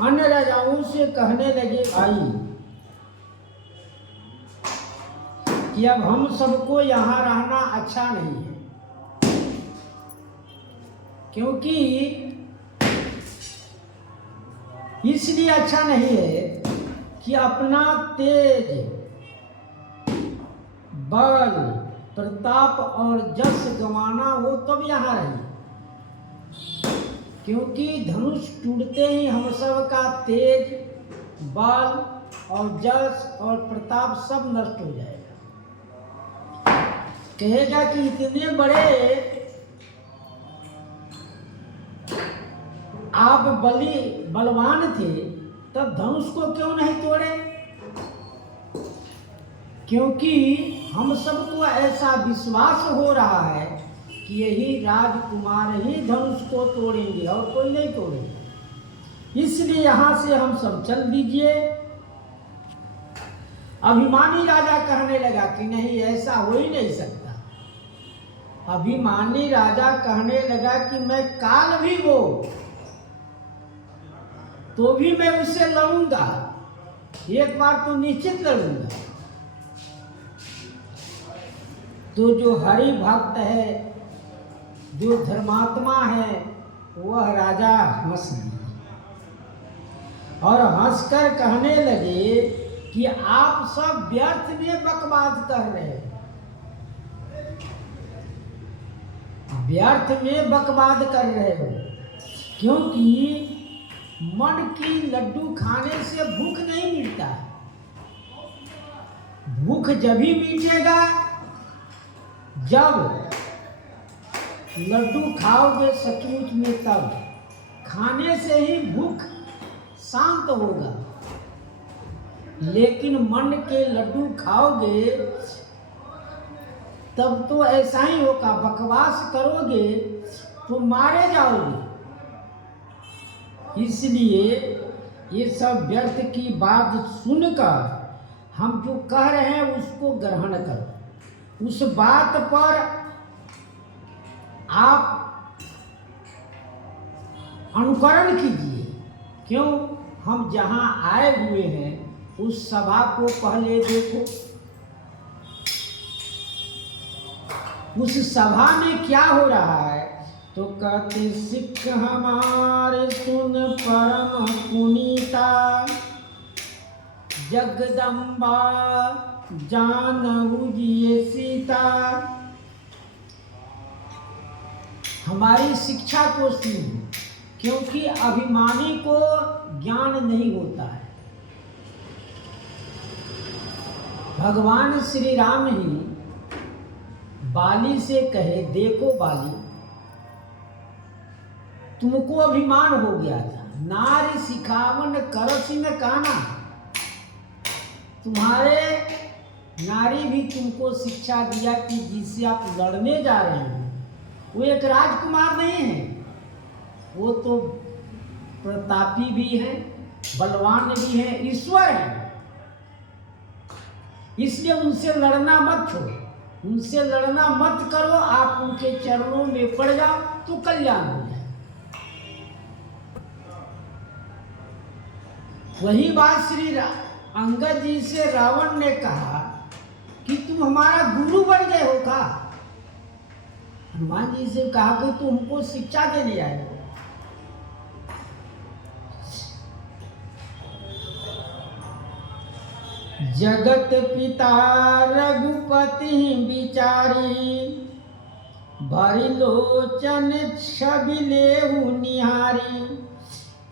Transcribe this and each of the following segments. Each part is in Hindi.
अन्य राजाओं से कहने लगे, भाई कि अब हम सबको यहाँ रहना अच्छा नहीं है, क्योंकि इसलिए अच्छा नहीं है कि अपना तेज, बल, प्रताप और जस गंवाना हो तब यहाँ रहिए, क्योंकि धनुष टूटते ही हम सब का तेज, बल और जस और प्रताप सब नष्ट हो जाएगा। कहेगा कि इतने बड़े आप बलवान थे, तब धनुष को क्यों नहीं तोड़े? क्योंकि हम सबको ऐसा विश्वास हो रहा है कि यही राजकुमार ही धनुष को तोड़ेंगे और कोई नहीं तोड़ेगा, इसलिए यहां से हम सब चल दीजिए। अभिमानी राजा कहने लगा कि नहीं, ऐसा हो ही नहीं सकता। अभिमानी राजा कहने लगा कि मैं काल भी हो तो भी मैं उससे लड़ूंगा, एक बार तो निश्चित लड़ूंगा। तो जो हरि भक्त है, जो धर्मात्मा है, वह राजा हंस दिए और हंसकर कहने लगे कि आप सब व्यर्थ में बकवास कर रहे हैं, व्यर्थ में बकवास कर रहे हो, क्योंकि मन की लड्डू खाने से भूख नहीं मिटता है। भूख जब ही मिटेगा जब लड्डू खाओगे सचमुच में, तब खाने से ही भूख शांत होगा। लेकिन मन के लड्डू खाओगे तब तो ऐसा ही होगा, बकवास करोगे तो मारे जाओगे। इसलिए ये सब व्यर्थ की बात सुनकर हम जो कह रहे हैं उसको ग्रहण करो, उस बात पर आप अनुकरण कीजिए। क्यों? हम जहां आए हुए हैं उस सभा को पहले देखो, उस सभा में क्या हो रहा है। तो कहते सिख हमारे सुन परम पुनीता, जगदम्बा जानहु जिये सीता। हमारी शिक्षा को सुन, क्योंकि अभिमानी को ज्ञान नहीं होता है। भगवान श्री राम ही बाली से कहे, देखो बाली, तुमको अभिमान हो गया था, नारी सिखावन करसिन काना। तुम्हारे नारी भी तुमको शिक्षा दिया कि जिससे आप लड़ने जा रहे हैं वो एक राजकुमार नहीं है, वो तो प्रतापी भी है, बलवान भी है, ईश्वर है। इसलिए उनसे लड़ना मत छोड़ो, उनसे लड़ना मत करो, आप उनके चरणों में पड़ जाओ तो कल्याण हो जाए। वही बात श्री अंगद जी से रावण ने कहा कि तुम हमारा गुरु बन गए हो का? हनुमान जी से कहा कि तुम हमको शिक्षा देने आए हो। जगत पिता रघुपति विचारी, भरी लोचन छवि लेहु निहारी।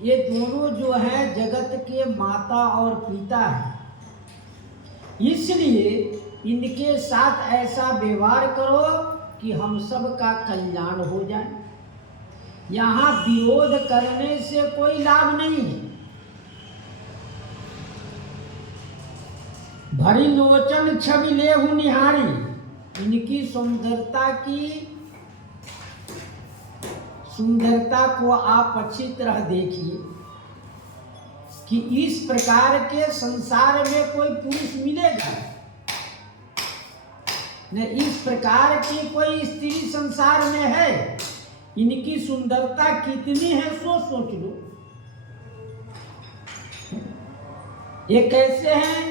ये दोनों जो है जगत के माता और पिता हैं, इसलिए इनके साथ ऐसा व्यवहार करो कि हम सब का कल्याण हो जाए। यहाँ विरोध करने से कोई लाभ नहीं है। भरी लोचन छवि लेहु निहारी, इनकी सुंदरता को आप अच्छी तरह देखिए कि इस प्रकार के संसार में कोई पुरुष मिलेगा न, इस प्रकार की कोई स्त्री संसार में है। इनकी सुंदरता कितनी है सो सोच लो। ये कैसे हैं?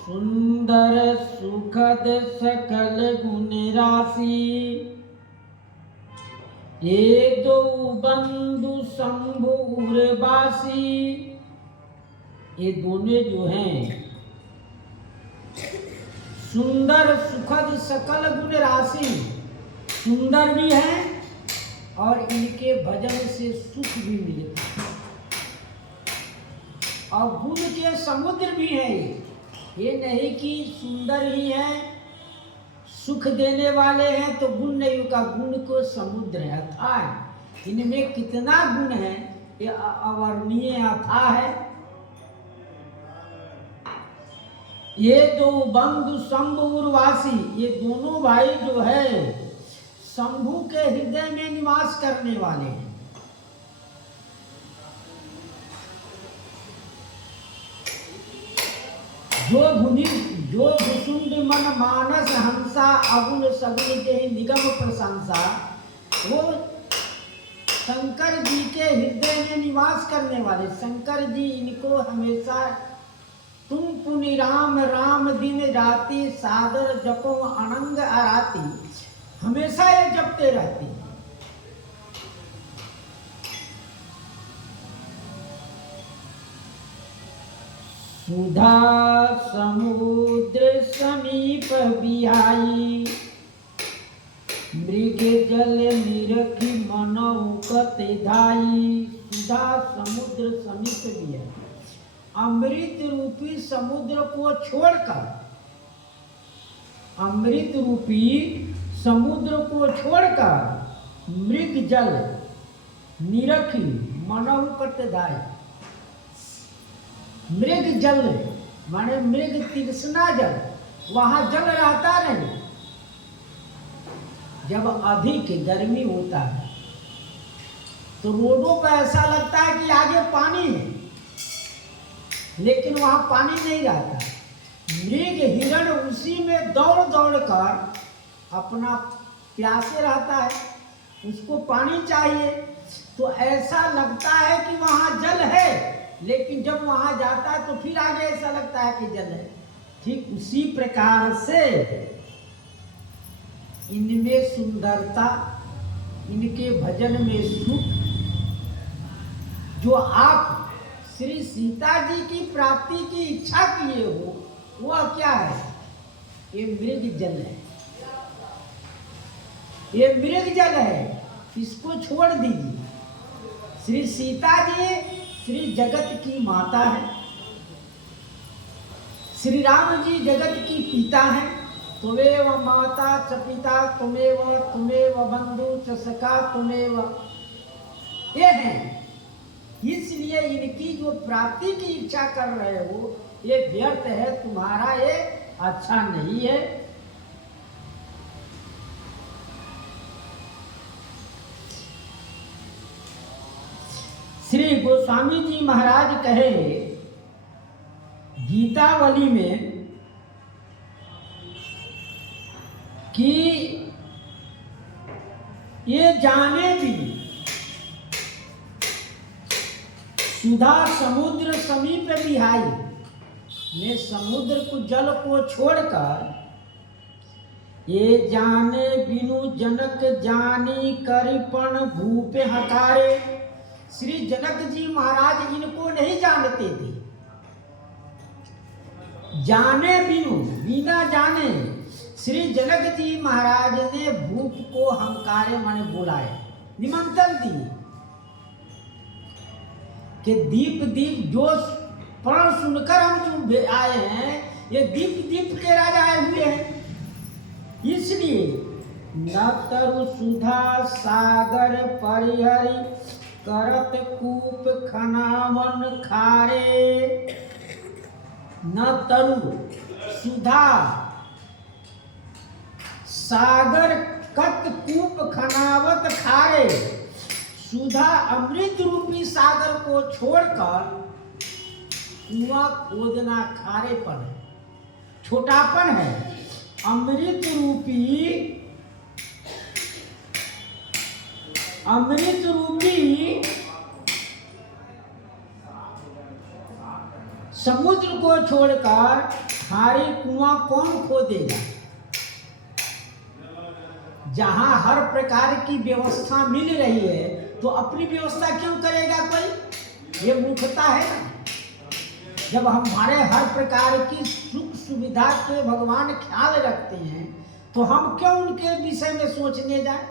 सुंदर सुखद सकल गुण राशि, ये दो बंधु शंभु उर्वासी। ये दोनों जो हैं सुंदर सुखद सकल गुण राशि, सुंदर भी हैं और इनके भजन से सुख भी मिलता है, और गुण के समुद्र भी है। ये नहीं कि सुंदर ही है, सुख देने वाले हैं तो गुण नहीं होगा, गुण को समुद्र है, अथाह है। इनमें कितना गुण है ये अवर्णीय अथाह है। ये दो बंधु शंभु उर्वासी, ये दोनों भाई जो है शंभु के हृदय में निवास करने वाले हैं। जो भुसुंड मन मानस हंसा, अगुण सगुण के निगम प्रशंसा, वो शंकर जी के हृदय में निवास करने वाले। शंकर जी इनको हमेशा तुम पुनि राम राम दिन राति, सादर जपो अनंग आराती, हमेशा ये जपते रहते हैं। सुधा समुद्र समीप बिहाई, मृग जल निरखी मनौ कत धाई। सुधा समुद्र समीप बिहाई, अमृत रूपी समुद्र को छोड़कर, अमृत रूपी समुद्र को छोड़कर मृग जल निरखी मनौ कत धाई। मृग जल माने मृग तृष्णा जल, वहां जल रहता नहीं। जब अधिक गर्मी होता है तो रोडों पर ऐसा लगता है कि आगे पानी है, लेकिन वहां पानी नहीं रहता। मृग हिरण उसी में दौड़ दौड़ कर अपना प्यासे रहता है, उसको पानी चाहिए, तो ऐसा लगता है कि वहां जल है, लेकिन जब वहां जाता है तो फिर आगे ऐसा लगता है कि जल है। ठीक उसी प्रकार से इनमें सुंदरता, इनके भजन में सुख, जो आप श्री सीता जी की प्राप्ति की इच्छा किए हो, वह क्या है? ये मृग जल है, ये मृग जल है, इसको छोड़ दीजिए। श्री सीता जी श्री जगत की माता है, श्री राम जी जगत की पिता है। तुमेव माता च पिता तुमेव बंधु च सखा तुमेव, ये है। इसलिए इनकी जो प्राप्ति की इच्छा कर रहे हो ये व्यर्थ है, तुम्हारा ये अच्छा नहीं है। श्री गोस्वामी जी महाराज कहे गीतावली में कि ये जाने भी सुधा समुद्र समीप बिहाई, ने समुद्र को जल को छोड़कर ये जाने बिनु जनक जानी करिपन भूपे हकारे। श्री जनक जी महाराज इनको नहीं जानते थे। जाने बिनु, बिना जाने श्री जनक जी महाराज ने भूप को हंकारे माने बुलाए, निमंत्रण दिए कि दीप दीप जो प्रण सुनकर हम जो आए हैं, ये दीप दीप के राजा आए हुए हैं। इसलिए न तरु सुधा सागर परिहरि, करत कूप खनावन खारे। न तरु सुधा सागर कत कूप खनावत खारे। सुधा अमृत रूपी सागर को छोड़कर कुआं खोदना खारेपन है, छोटापन है। अमृत रूपी समुद्र को छोड़कर खारी कुआं कौन खोदेगा? जहां हर प्रकार की व्यवस्था मिल रही है तो अपनी व्यवस्था क्यों करेगा कोई? ये मूर्खता है ना। जब हमारे हर प्रकार की सुख सुविधा के भगवान ख्याल रखते हैं तो हम क्यों उनके विषय में सोचने जाए?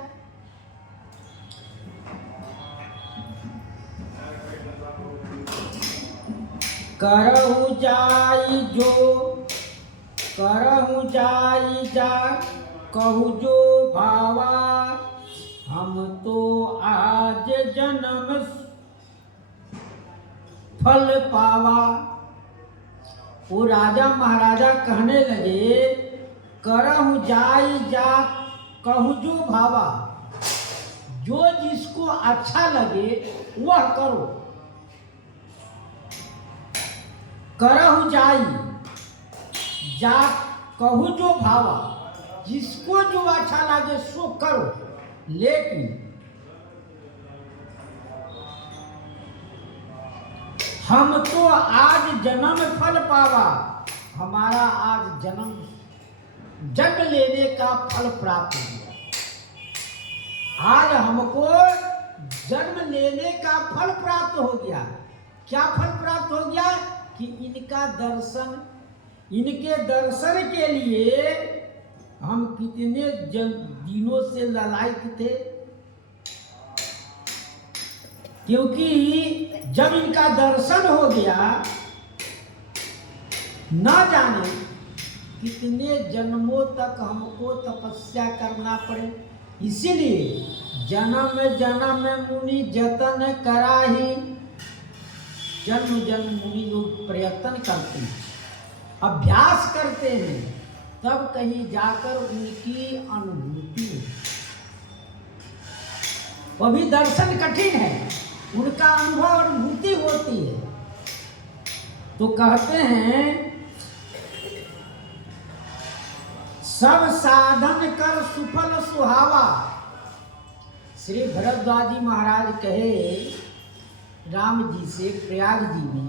करहु जाई जो करहु जाई जा कहु जो भावा, हम तो आज जन्म फल पावा। वो राजा महाराजा कहने लगे, करहु जाई जा कहु जो भावा, जो जिसको अच्छा लगे वह करो। करहु जाई जा कहु जो भावा, जिसको जो अच्छा लगे सो करो, लेकिन हम तो आज जन्म फल पावा, हमारा आज जन्म लेने का फल प्राप्त हो गया। आज हमको जन्म लेने का फल प्राप्त हो गया। क्या फल प्राप्त हो गया? कि इनके दर्शन के लिए हम कितने दिनों से ललायित थे, क्योंकि जब इनका दर्शन हो गया न जाने कितने जन्मों तक हमको तपस्या करना पड़े। इसीलिए जन्म जन्म मुनि जतन कराही, जन्म जन्म मुनि लोग प्रयत्न करते हैं, अभ्यास करते हैं, तब कहीं जाकर उनकी अनुभूति। वो भी दर्शन कठिन है, उनका अनुभव और अनुभूति होती है। तो कहते हैं, सब साधन कर सुफल सुहावा। श्री भरद्वाज जी महाराज कहे राम जी से प्रयाग जी में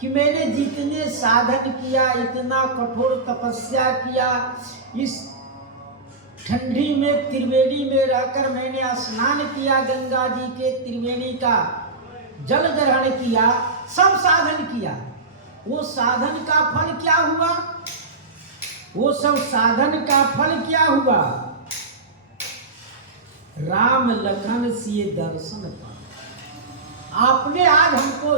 कि मैंने जितने साधन किया, इतना कठोर तपस्या किया, इस ठंडी में त्रिवेणी में रहकर मैंने स्नान किया, गंगा जी के त्रिवेणी का जल ग्रहण किया, सब साधन किया। वो साधन का फल क्या हुआ? वो सब साधन का फल क्या हुआ? राम लखन सिए दर्शन पाए। आपने आज हमको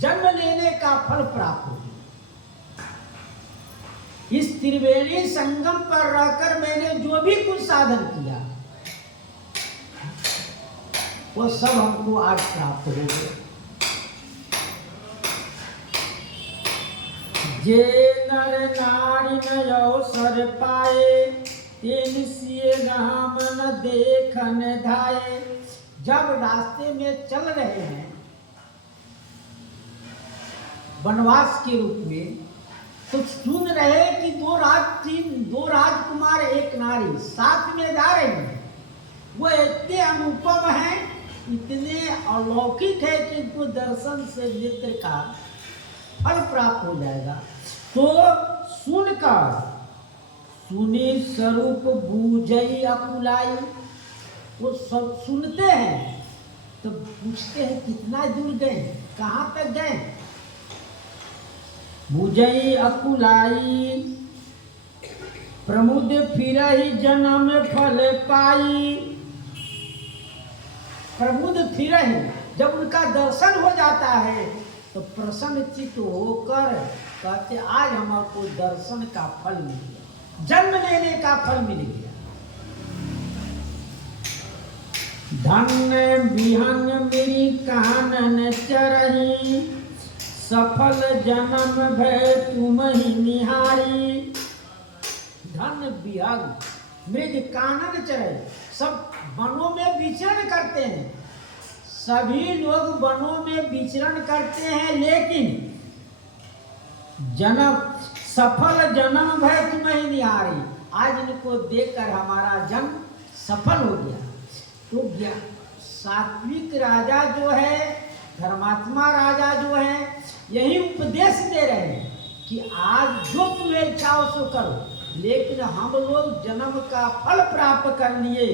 जन्म लेने का फल प्राप्त हो गया। इस त्रिवेणी संगम पर रहकर मैंने जो भी कुछ साधन किया वो सब हमको आज प्राप्त हो गया। जे नर नारी न अवसर पाए, तेन सिए राम न देखन धाये। जब रास्ते में चल रहे हैं वनवास के रूप में, तो सुन रहे कि दो राजकुमार एक नारी साथ में जा रहे हैं। वो इतने अनुपम हैं, इतने अलौकिक है कि इनको दर्शन से नेत्र का फल प्राप्त हो जाएगा। तो सुनकर सुनी स्वरूप बूझई अकुलाई। वो सब सुनते हैं तो पूछते हैं कितना दूर गए, कहाँ तक गए। बूझई अकुलाई प्रमुद फिरहि जन्म फल पाई। प्रमुद फिरहि, जब उनका दर्शन हो जाता है तो प्रसन्न चित्त होकर कहते आज हमको दर्शन का फल मिल गया, जन्म लेने का फल मिल गया। धन्य विहंग मेरी कानन चरही, सफल जन्म भय तुम ही निहारी। धन विहंग मृग कानन चरे, सब वनों में विचरण करते हैं। सभी लोग वनों में विचरण करते हैं, लेकिन जन्म सफल जन्म भय तुम्हें ही निहारी। आज इनको देखकर हमारा जन्म सफल हो गया। तो सात्विक राजा जो है, धर्मात्मा राजा जो है, यही उपदेश दे रहे हैं कि आज जो तुम्हें इच्छा हो सो करो, लेकिन हम लोग जन्म का फल प्राप्त कर लिए।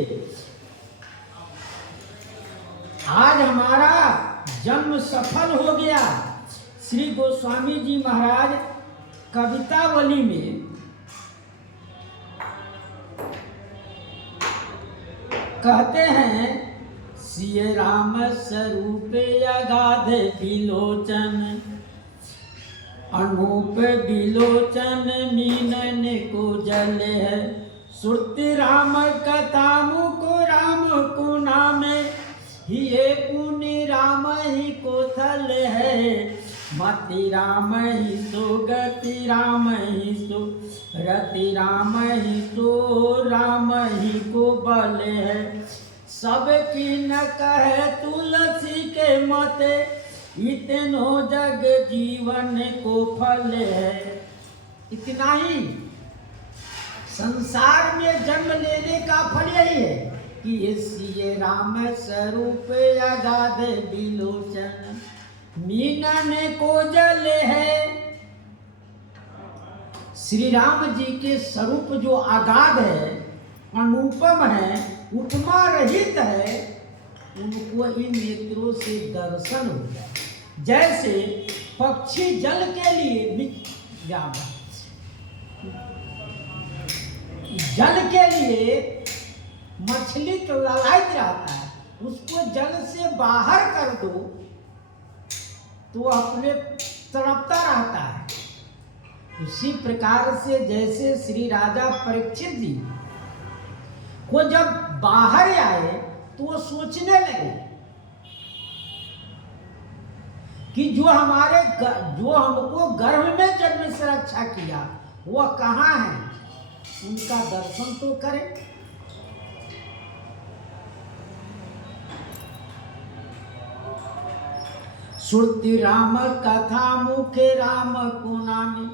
आज हमारा जन्म सफल हो गया। श्री गोस्वामी जी महाराज कवितावली में कहते हैं, सिय राम स्वरूप अगाध बिलोचन, अनूप बिलोचन मीनन को जल है। श्रुति राम कथा मुको राम को नाम, हिये पुण्य राम ही को थल है। मति राम ही सो गति राम ही सो, रति राम ही सो राम ही को बल है। सब की न कहे तुलसी के मते, इतनो जग जीवन को फल है। इतना ही संसार में जन्म लेने का फल यही है कि सिय राम स्वरूप अगाध बिलोचन, मीनन को जल है। श्री राम जी के स्वरूप जो अगाध है, अनुपम है, उपमा रहित है, उनको इन नेत्रों से दर्शन हो जाए। जैसे पक्षी जल के लिए जल के लिए मछली तो ललायत रहता है, उसको जल से बाहर कर दो तो अपने तड़पता रहता है। उसी प्रकार से जैसे श्री राजा परीक्षित जी को जब बाहर आए तो वो सोचने लगे कि जो हमको गर्भ में जन्म से रक्षा किया वह कहाँ है, उनका दर्शन तो करें। श्रुति राम कथा मुखे राम को नामे,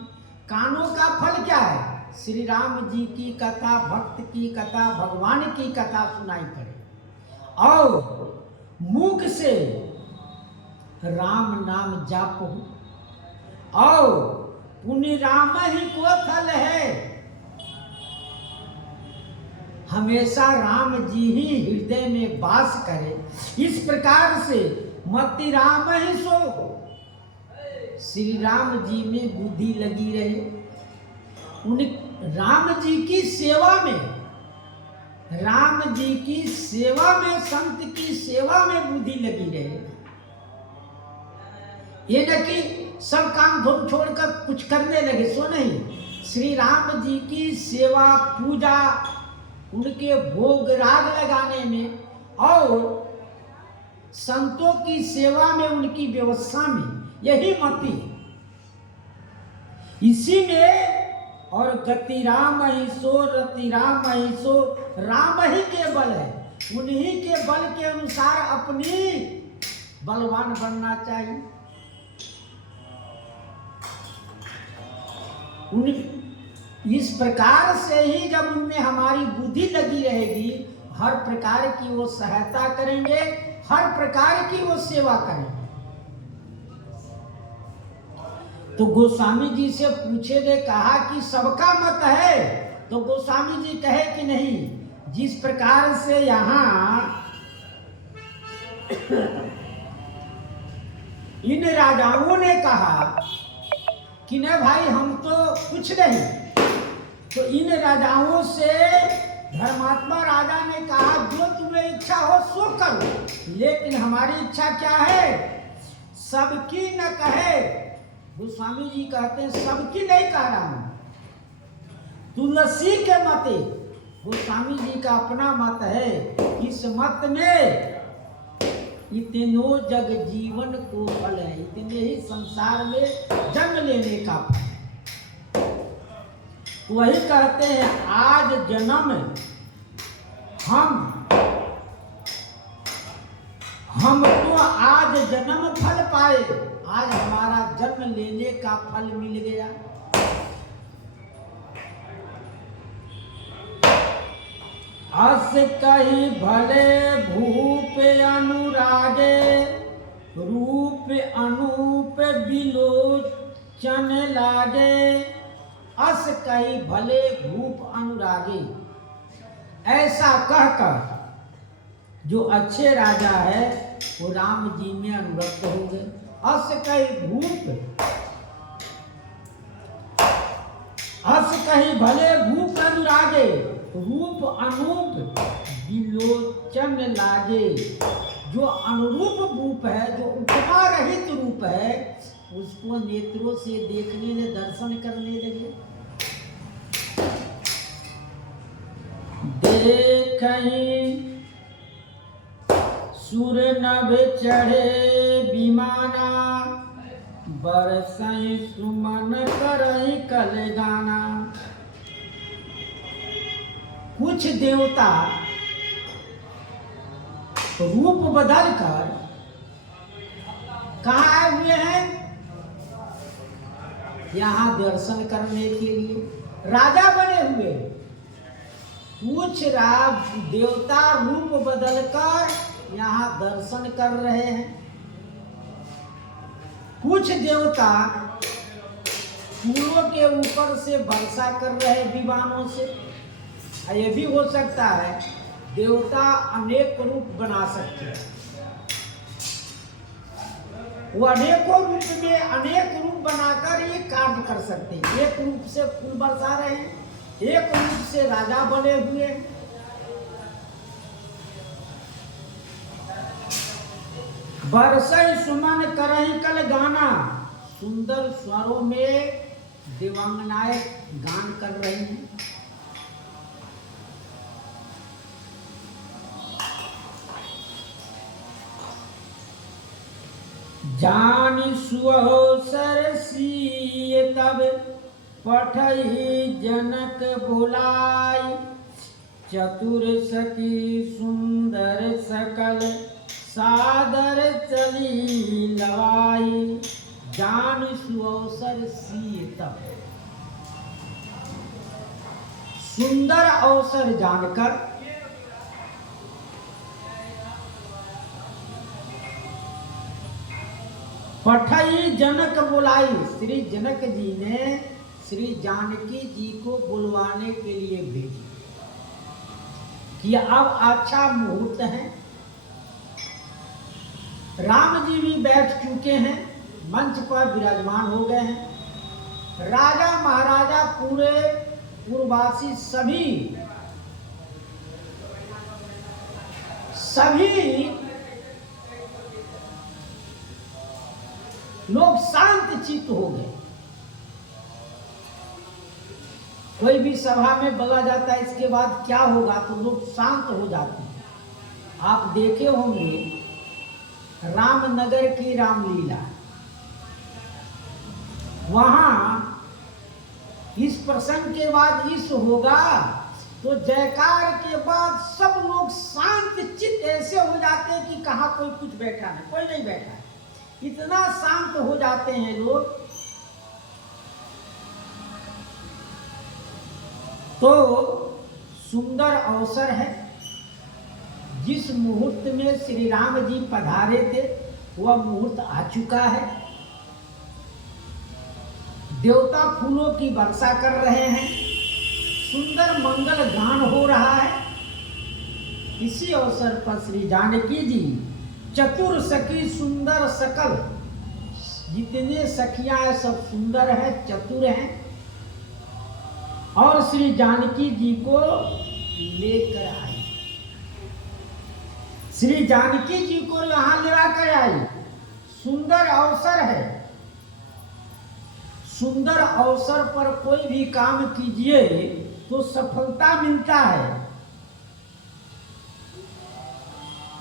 कानों का फल क्या है? श्री राम जी की कथा, भक्त की कथा, भगवान की कथा सुनाई पड़े और मुख से राम नाम जापो और पुण्य राम ही को फल है। हमेशा राम जी ही हृदय में वास करे। इस प्रकार से मति राम ही सो, श्री राम जी में बुद्धि लगी रहे। उन राम जी की सेवा में, राम जी की सेवा में, संत की सेवा में बुद्धि लगी रहे। ये न कि सब काम धूम छोड़कर कुछ करने लगे, सो नहीं। श्री राम जी की सेवा, पूजा, उनके भोग राग लगाने में और संतों की सेवा में, उनकी व्यवस्था में, यही मति। इसी में और गति राम ही सो, रति राम ही सो, राम ही के बल है। उन्हीं के बल के अनुसार अपनी बलवान बनना चाहिए। इस प्रकार से ही जब उनमें हमारी बुद्धि लगी रहेगी, हर प्रकार की वो सहायता करेंगे, हर प्रकार की वो सेवा करेंगे। तो गोस्वामी जी से पूछे ने कहा कि सबका मत है, तो गोस्वामी जी कहे कि नहीं, जिस प्रकार से यहाँ इन राजाओं ने कहा कि न भाई हम तो कुछ नहीं, तो इन राजाओं से धर्मात्मा राजा ने कहा जो तुम्हें इच्छा हो सो करो, लेकिन हमारी इच्छा क्या है, सबकी न कहे। गोस्वामी जी कहते हैं सबकी नहीं कह रहा हूं, तुलसी के मते। गोस्वामी जी का अपना मत है। इस मत में इतनो जग जीवन को फल है, इतने ही संसार में जन्म लेने का फल। वही कहते हैं आज जन्म हम तो आज जन्म फल पाए, आज हमारा जन्म लेने का फल मिल गया। अस कही भले भूप अनुरागे, रूप अनूप बिलोचन लागे, अस कही भले भूप अनुरागे। ऐसा कहकर जो अच्छे राजा है वो राम जी में अनुरक्त हो गए। अस कही भूप, अस कही भले भूप अनुरागे, रूप अनूप बिलोचन लागे। जो अनुरूप रूप है, जो उपमा रहित रूप है, उसको नेत्रों से देखने ने दर्शन करने लगे। देखहीं सुर नभ चढ़े विमाना, बरसई सुमन करई कल गाना। कुछ देवता रूप बदल कर कहाँ आए हुए हैं? यहाँ दर्शन करने के लिए राजा बने हुए। कुछ देवता रूप बदलकर यहाँ दर्शन कर रहे हैं। कुछ देवता फूलों के ऊपर से वर्षा कर रहे विमानों से। ये भी हो सकता है देवता अनेक रूप बना सकते हैं। वो अनेकों रूप में अनेक रूप बनाकर ये कार्य कर सकते हैं। एक रूप से फूल बरसा रहे हैं, एक रूप से राजा बने हुए हैं। बरसई सुमन करही कल गाना, सुंदर स्वरों में देवांगनाएं गान कर रही हैं। जानी सुअवसर सिय तब पठई जनक बुलाई, चतुर सखी सुंदर सकल सादर चली लवाई। जान सुअवसर सिय तब, सुंदर अवसर जानकर पठई जनक बुलाई। श्री जनक जी ने श्री जानकी जी को बुलवाने के लिए भेजी कि अब अच्छा मुहूर्त है। राम जी भी बैठ चुके हैं, मंच पर विराजमान हो गए हैं। राजा महाराजा पूरे पूर्ववासी सभी लोग शांत चित्त हो गए। कोई भी सभा में बोला जाता है इसके बाद क्या होगा तो लोग शांत हो जाते हैं। आप देखे होंगे रामनगर की रामलीला, वहां इस प्रसंग के बाद इस होगा तो जयकार के बाद सब लोग शांत चित्त ऐसे हो जाते हैं कि कहाँ कोई कुछ बैठा नहीं, कोई नहीं बैठा है। इतना शांत हो जाते हैं लोग। तो सुंदर अवसर है। जिस मुहूर्त में श्री राम जी पधारे थे वह मुहूर्त आ चुका है। देवता फूलों की वर्षा कर रहे हैं, सुंदर मंगल गान हो रहा है। इसी अवसर पर श्री जानकी जी चतुर सखी सुंदर सकल, जितने सखियां हैं सब सुंदर है, चतुर हैं, और श्री जानकी जी को लेकर आई। श्री जानकी जी को यहां लेकर आई। सुंदर अवसर है। सुंदर अवसर पर कोई भी काम कीजिए तो सफलता मिलता है।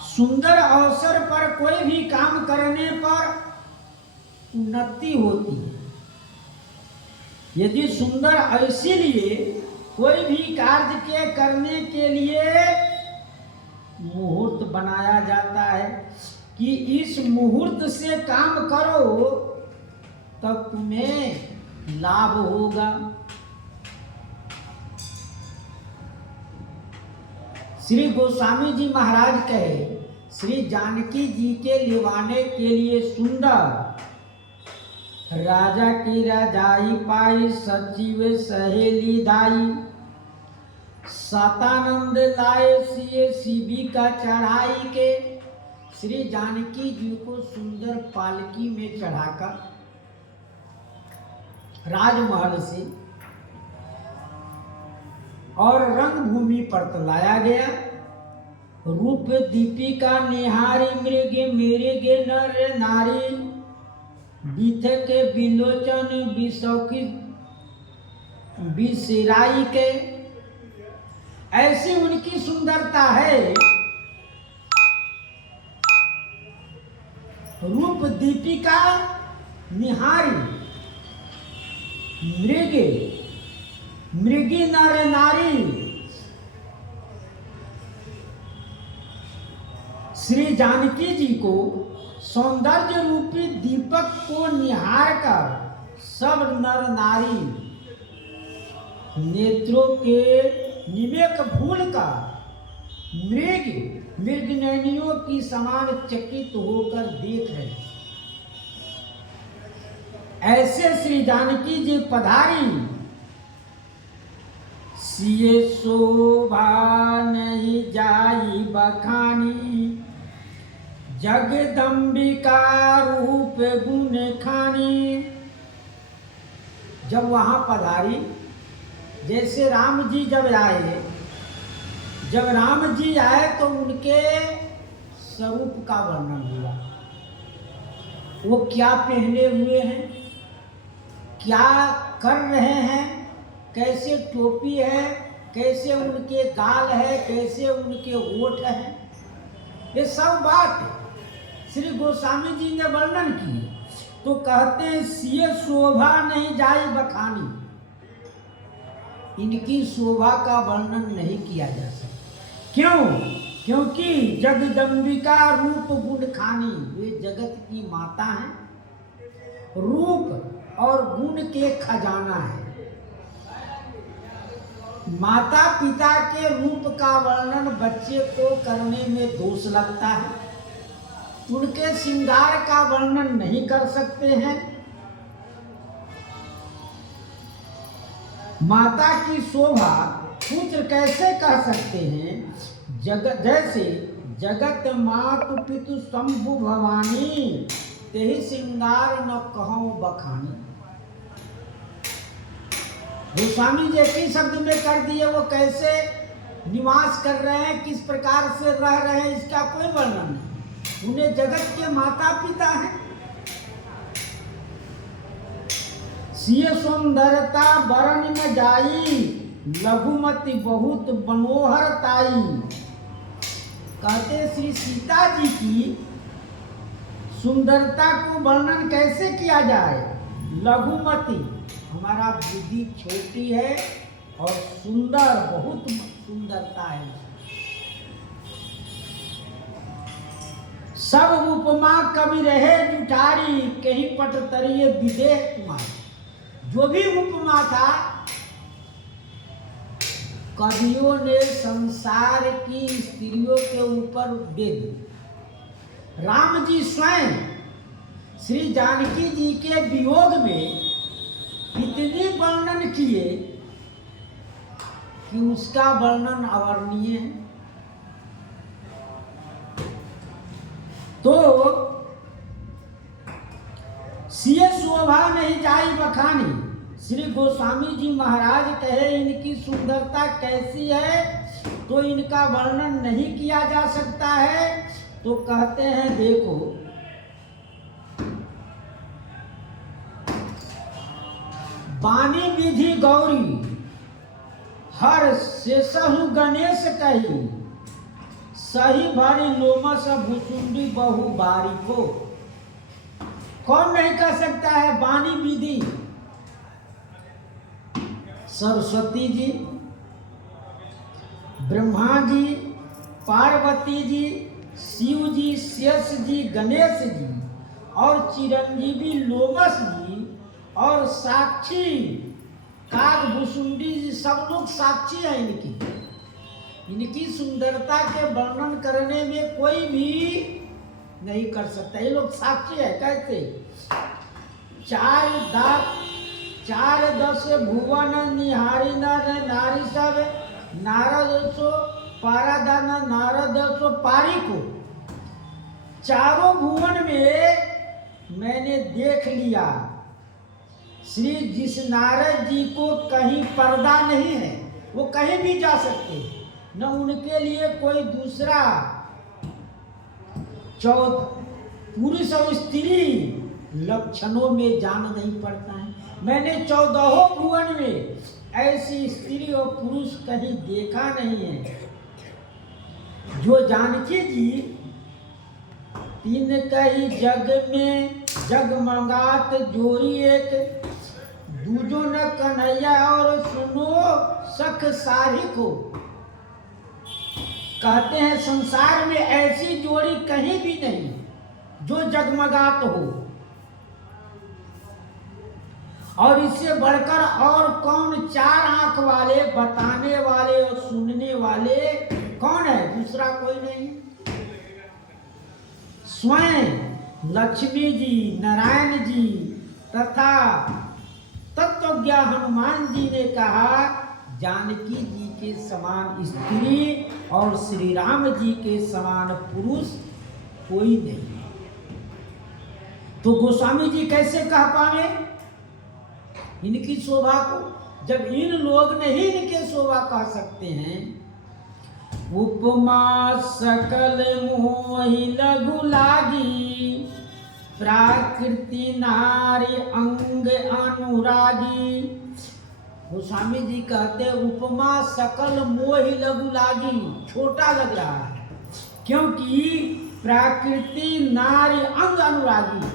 सुंदर अवसर पर कोई भी काम करने पर उन्नति होती है। यदि सुंदर इसीलिए कोई भी कार्य के करने के लिए मुहूर्त बनाया जाता है कि इस मुहूर्त से काम करो तब तुम्हें लाभ होगा। श्री गोस्वामी जी महाराज कहे श्री जानकी जी के लिवाने के लिए सुंदर राजा की रजाई पाई, सचिव सहेली दाई, सतानंद लाए सिए शिवी का चढ़ाई के। श्री जानकी जी को सुंदर पालकी में चढ़ाकर राजमहल से और रंगभूमि पर लाया गया। रूप दीपिका निहारी, मृग मृग नर नारी, बीथ के बिलोचन बिसौकी बिसराई के। ऐसी उनकी सुंदरता है। रूप दीपिका निहारी, मृगी नर नारी। श्री जानकी जी को सौंदर्य रूपी दीपक को निहार कर सब नर नारी नेत्रों के निवेक भूल कर मृगनयनियों की समान चकित होकर देख रहे। ऐसे श्री जानकी जी पधारी, सिए शोभा नहीं जाई बखानी, जगदम्बिका रूप गुण खानी। जब वहां पधारी, जैसे राम जी जब राम जी आए तो उनके स्वरूप का वर्णन हुआ। वो क्या पहने हुए हैं, क्या कर रहे हैं, कैसे टोपी है, कैसे उनके गाल है, कैसे उनके ओठ है, ये सब बात श्री गोस्वामी जी ने वर्णन की। तो कहते हैं सिए शोभा नहीं जाई बखानी, इनकी शोभा का वर्णन नहीं किया जा सकता। क्यों? क्योंकि जगदम्बिका रूप गुण खानी, वे जगत की माता हैं, रूप और गुण के खजाना है। माता पिता के रूप का वर्णन बच्चे को करने में दोष लगता है, उनके श्रृंगार का वर्णन नहीं कर सकते हैं। माता की शोभा पुत्र कैसे कह सकते हैं? जैसे जगत मातु पितु शंभु भवानी, तेहि श्रृंगार न कहूं बखानी। गोस्वामी जी एक ही शब्द में कर दिए, वो कैसे निवास कर रहे हैं, किस प्रकार से रह रहे हैं, इसका कोई वर्णन नहीं। उन्हें जगत के माता पिता हैं। सिय सुंदरता बरन न जाई, लघुमति बहुत मनोहर ताई। कहते श्री सीता जी की सुंदरता को वर्णन कैसे किया जाए? लघुमति, हमारा बुद्धि छोटी है और सुंदर, बहुत सुंदरता है। सब उपमा कवि रहे जुटारी, कहीं पट तरिए विदेह तुम्हारी। जो भी उपमा था कवियों ने संसार की स्त्रियों के ऊपर दे दी। राम जी स्वयं श्री जानकी जी के वियोग में इतनी वर्णन किए कि उसका वर्णन अवर्णनीय है। तो सिय शोभा नहीं जाई बखानी, श्री गोस्वामी जी महाराज कहे इनकी सुंदरता कैसी है, तो इनका वर्णन नहीं किया जा सकता है। तो कहते हैं देखो, बानी विधि गौरी हर शेषहु गणेश कही, सही भरी लोमस भुसुंडी बहु बारी को। कौन नहीं कह सकता है बानी विधि? सरस्वती जी, ब्रह्मा जी, पार्वती जी, शिव जी, शेष जी, गणेश जी और चिरंजीवी लोमस जी और साक्षी काग भुसुंडी जी, सब लोग साक्षी हैं इनकी। इनकी सुंदरता के वर्णन करने में कोई भी नहीं कर सकता। ये लोग साक्षी है। कैसे? चार दस भुवन निहारी नारी सब नारद सो पारादान नारद सो पारी को। चारों भुवन में मैंने देख लिया श्री जिस नारद जी को कहीं पर्दा नहीं है, वो कहीं भी जा सकते, न उनके लिए कोई दूसरा पुरुष और स्त्री लक्षणों में जान नहीं पड़ता है। मैंने 14 भुवन में ऐसी स्त्री और पुरुष कहीं देखा नहीं है। जो जानकी जी तीन कही जग में जगमगात जोरी एक, दूजो न कन्हैया और सुनो सख सारी को। कहते हैं संसार में ऐसी जोड़ी कहीं भी नहीं जो जगमगात हो, और इससे बढ़कर और कौन चार आंख वाले बताने वाले और सुनने वाले कौन है? दूसरा कोई नहीं। स्वयं लक्ष्मी जी, नारायण जी तथा तत्वज्ञ हनुमान जी ने कहा जानकी जी के समान स्त्री और श्री राम जी के समान पुरुष कोई नहीं। तो गोस्वामी जी कैसे कह पावे इनकी शोभा को, जब इन लोग नहीं इनके शोभा कह सकते हैं। उपमा सकल मोहि लघु लागी, प्राकृति नारी अंग अनुरागी। गोस्वामी जी कहते उपमा सकल मोहि लघु लागी, छोटा लग रहा है, क्योंकि प्राकृति नारी अंग अनुरागी।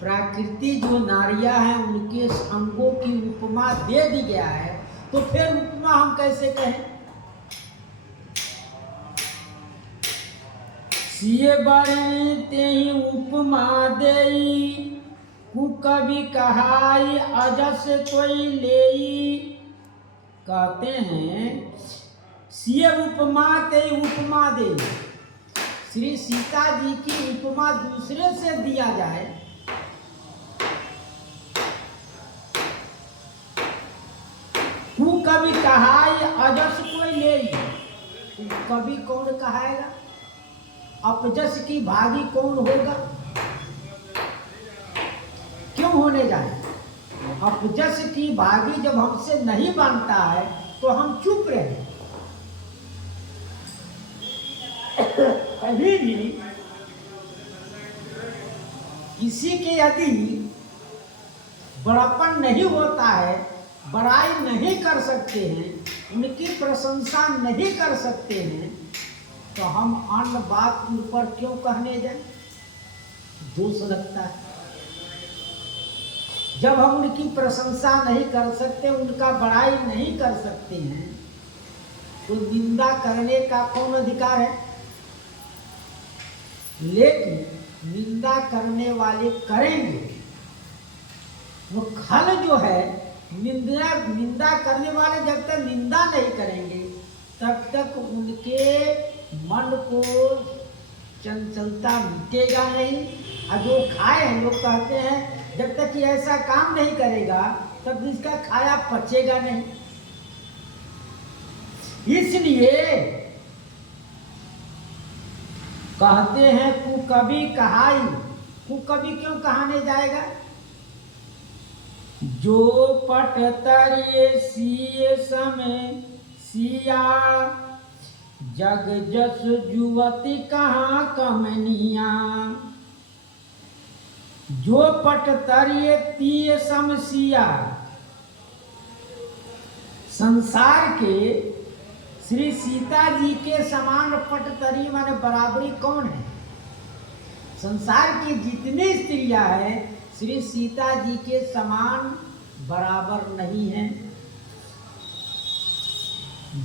प्राकृति जो नारियां हैं उनके अंगों की उपमा दे दी गया है, तो फिर उपमा हम कैसे कहें? सिए बड़े ते उपमा देई, कु कभी कहाई अजस कोई लेई। कहते हैं सिए उपमा ते उपमा दे, श्री सीता जी की उपमा दूसरे से दिया जाए, कु कभी कहाई अजस कोई लेई। कभी कौन कहाएगा? अपजस की भागी कौन होगा? क्यों होने जाए? अपजस की भागी जब हमसे नहीं बनता है तो हम चुप रहे। कभी भी किसी के यदि बड़ापन नहीं होता है, बड़ाई नहीं कर सकते हैं, उनकी प्रशंसा नहीं कर सकते हैं, तो हम अन्य बात के ऊपर क्यों कहने जाए? दोष लगता है। जब हम उनकी प्रशंसा नहीं कर सकते, उनका बड़ाई नहीं कर सकते हैं, तो निंदा करने का कौन अधिकार है? लेकिन निंदा करने वाले करेंगे। वो खल जो है, निंदा करने वाले जब तक निंदा नहीं करेंगे तब तक उनके मन को चंचलता मिटेगा नहीं। और जो खाए हैं, लोग कहते हैं जब तक कि ऐसा काम नहीं करेगा तब इसका खाया पचेगा नहीं। इसलिए कहते हैं कु कभी कहाई। कु कभी क्यों कहाने जाएगा? जो पट तरिए सिए समय सिया, जग जस जुवती कहाँ कमनिया। जो पट तरिए तिए समसिया। संसार के श्री सीता जी के समान पट तरी माने बराबरी कौन है? संसार की जितनी स्त्रियां हैं श्री सीता जी के समान बराबर नहीं है।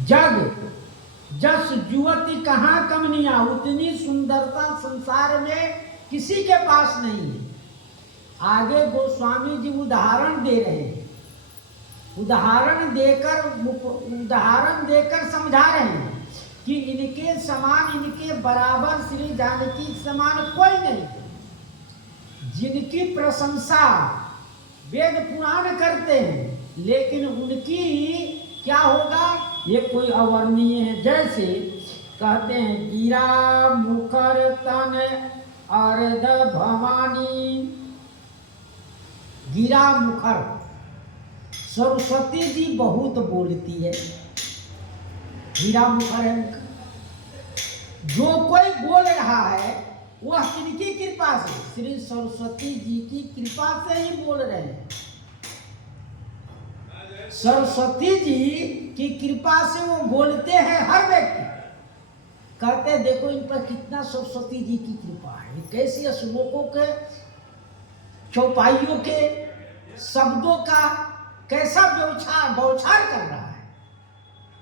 जग जस जुवती कहाँ कमनिया, उतनी सुंदरता संसार में किसी के पास नहीं है। आगे गोस्वामी जी उदाहरण दे रहे हैं उदाहरण देकर समझा रहे हैं कि इनके समान, इनके बराबर श्री जानकी समान कोई नहीं है, जिनकी प्रशंसा वेद पुराण करते हैं, लेकिन उनकी क्या होगा, ये कोई अवर्णनीय है। जैसे कहते हैं गिरा मुखर तन अर्ध भवानी, गिरा मुखर, सरस्वती जी बहुत बोलती है, गिरा मुखर है उनका। जो कोई बोल रहा है वह किनकी कृपा से, श्री सरस्वती जी की कृपा से ही बोल रहे हैं। सरस्वती जी की कृपा से वो बोलते हैं हर व्यक्ति। कहते हैं देखो इन पर कितना सरस्वती जी की कृपा है, कैसे श्लोकों के, चौपाइयों के शब्दों का कैसा बौछार कर रहा है,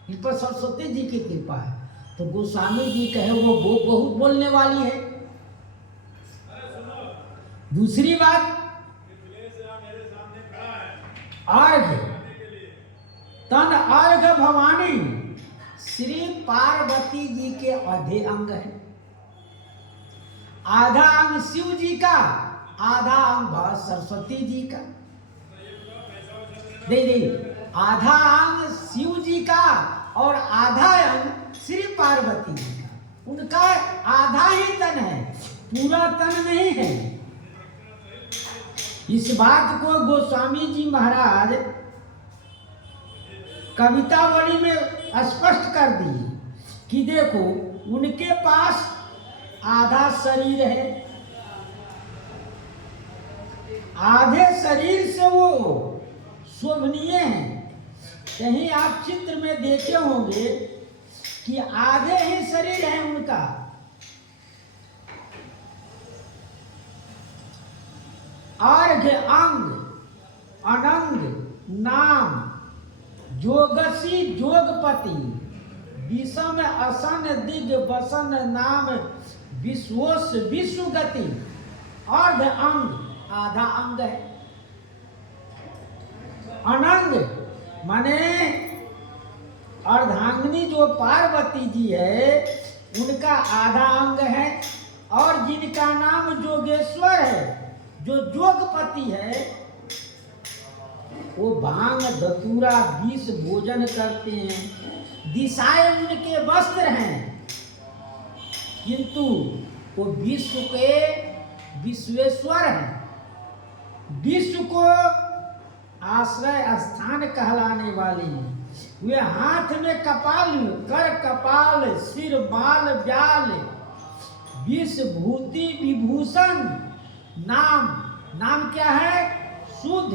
इन पर सरस्वती जी की कृपा है। तो गोस्वामी जी कहे वो बहुत बोलने वाली है। दूसरी बात, अर्घ तन अर्घ भवानी, श्री पार्वती जी के आधे अंग है, आधा अंग शिव जी का, आधा अंग सरस्वती जी का, नहीं, आधा अंग शिव जी का और आधा अंग श्री पार्वती जी का। उनका आधा ही तन है, पूरा तन नहीं है। इस बात को गोस्वामी जी महाराज कवितावली में स्पष्ट कर दिए कि देखो उनके पास आधा शरीर है, आधे शरीर से वो शोभनीय हैं। कहीं आप चित्र में देखे होंगे कि आधे ही शरीर है उनका, अर्घ अंग अनंग नाम जोगसी जोगपति, विषम असन दिग बसन नाम विश्वोस विश्व गति। अर्ध अंग आधा अंग है, अनंग माने अर्धांगिनी जो पार्वती जी है उनका आधा अंग है, और जिनका नाम जोगेश्वर है, जो जोगपति है, वो भांग धतूरा विष भोजन करते हैं, दिशाएं उनके वस्त्र हैं, किंतु वो विश्व के विश्वेश्वर हैं, विश्व को आश्रय स्थान कहलाने वाले हैं। वे हाथ में कपाल, कर कपाल, सिर बाल ब्याल, विष भूति विभूषण, नाम क्या है, शुद्ध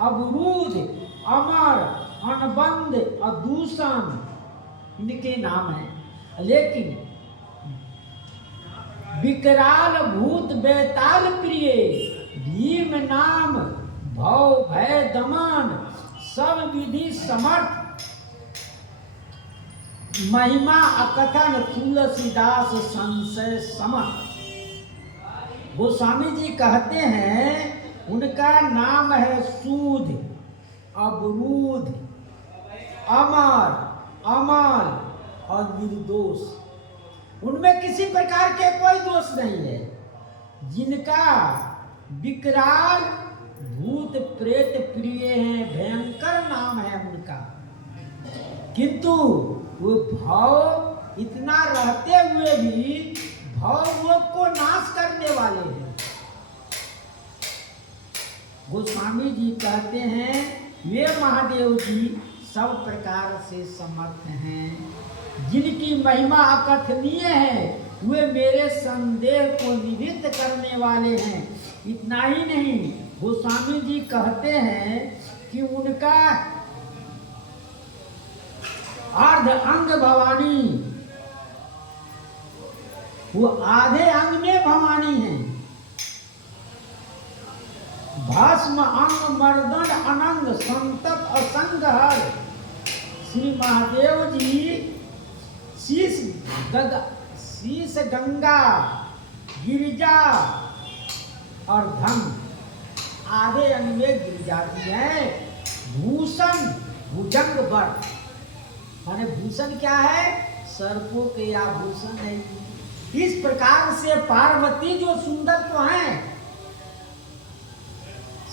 अवरुद्ध अमर अनबंध अदूषण, इनके नाम है। लेकिन विकराल भूत बेताल प्रिय, भीम नाम भव भय दमन, सब विधि समर्थ, महिमा अकथन तुलसीदास संशय समर्थ। गोस्वामी जी कहते हैं उनका नाम है सूद, अवरुद्ध, अमर, अमल और निर्दोष। उनमें किसी प्रकार के कोई दोष नहीं है। जिनका विकराल भूत प्रेत प्रिय हैं, भयंकर नाम है उनका, किंतु वो भाव इतना रहते हुए भी भाव लोग को नाश करने वाले हैं। गोस्वामी जी कहते हैं वे महादेव जी सब प्रकार से समर्थ हैं, जिनकी महिमा अकथनीय है, वे मेरे संदेह को निवृत्त करने वाले हैं। इतना ही नहीं, गोस्वामी जी कहते हैं कि उनका अर्ध अंग भवानी, वो आधे अंग में भवानी है, भस्म अंग मर्दन अनंग संतत असंग हर। श्री महादेव जी शीश गंगा गिरिजा और धन आधे अंग में गिर जाती है, भूषण भुजंग बर, माने भूषण क्या है? सर्पों के आभूषण है। इस प्रकार से पार्वती जो सुंदर तो हैं,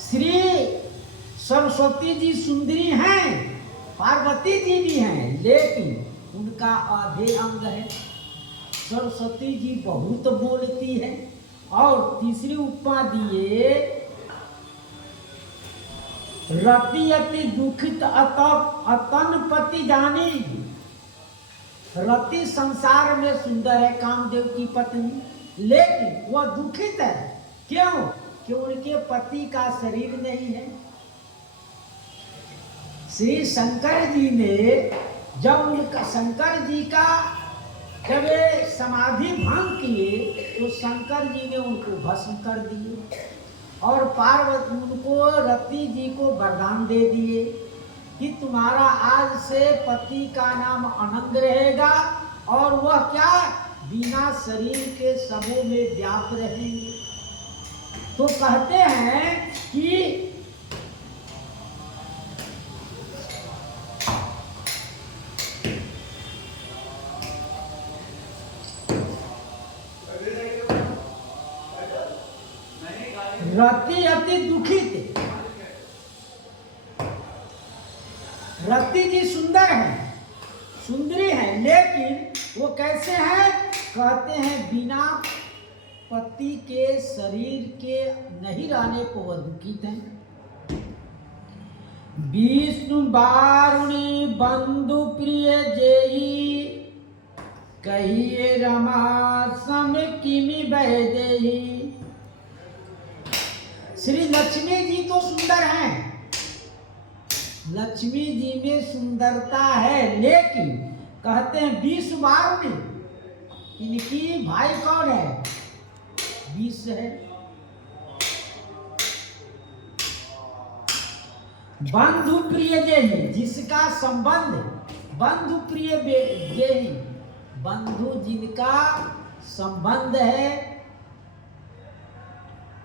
श्री सरस्वती जी सुंदरी हैं, पार्वती जी भी हैं, लेकिन उनका आधे अंग है। सरस्वती जी बहुत बोलती है। और तीसरी उपमा दिए, रति अति दुखित अतन पति जानी। रति संसार में सुंदर है, कामदेव की पत्नी, लेकिन वह दुखित है। क्यों? कि उनके पति का शरीर नहीं है। श्री शंकर जी ने जब उनका शंकर जी का जब समाधि भंग किए तो शंकर जी ने उनको भस्म कर दिए और पार्वती उनको रति जी को वरदान दे दिए कि तुम्हारा आज से पति का नाम अनंग रहेगा और वह क्या बिना शरीर के सबों में व्याप्त रहेंगे। तो कहते हैं कि रति अति दुखी थे। रति जी सुंदर है, सुंदरी है, लेकिन वो कैसे हैं? कहते हैं बिना पति के शरीर के नहीं रहने को वह दुखित हैं। विष्णु वारुणी बंधु प्रिय जेही, कहिए रमा सम किमि बहदेही। श्री लक्ष्मी जी तो सुंदर हैं, लक्ष्मी जी में सुंदरता है, लेकिन कहते हैं विष वारुणी, इनकी भाई कौन है? विष है। बंधु प्रिय जेही, जिसका संबंध बंधु प्रिय जेही, बंधु जिनका संबंध है।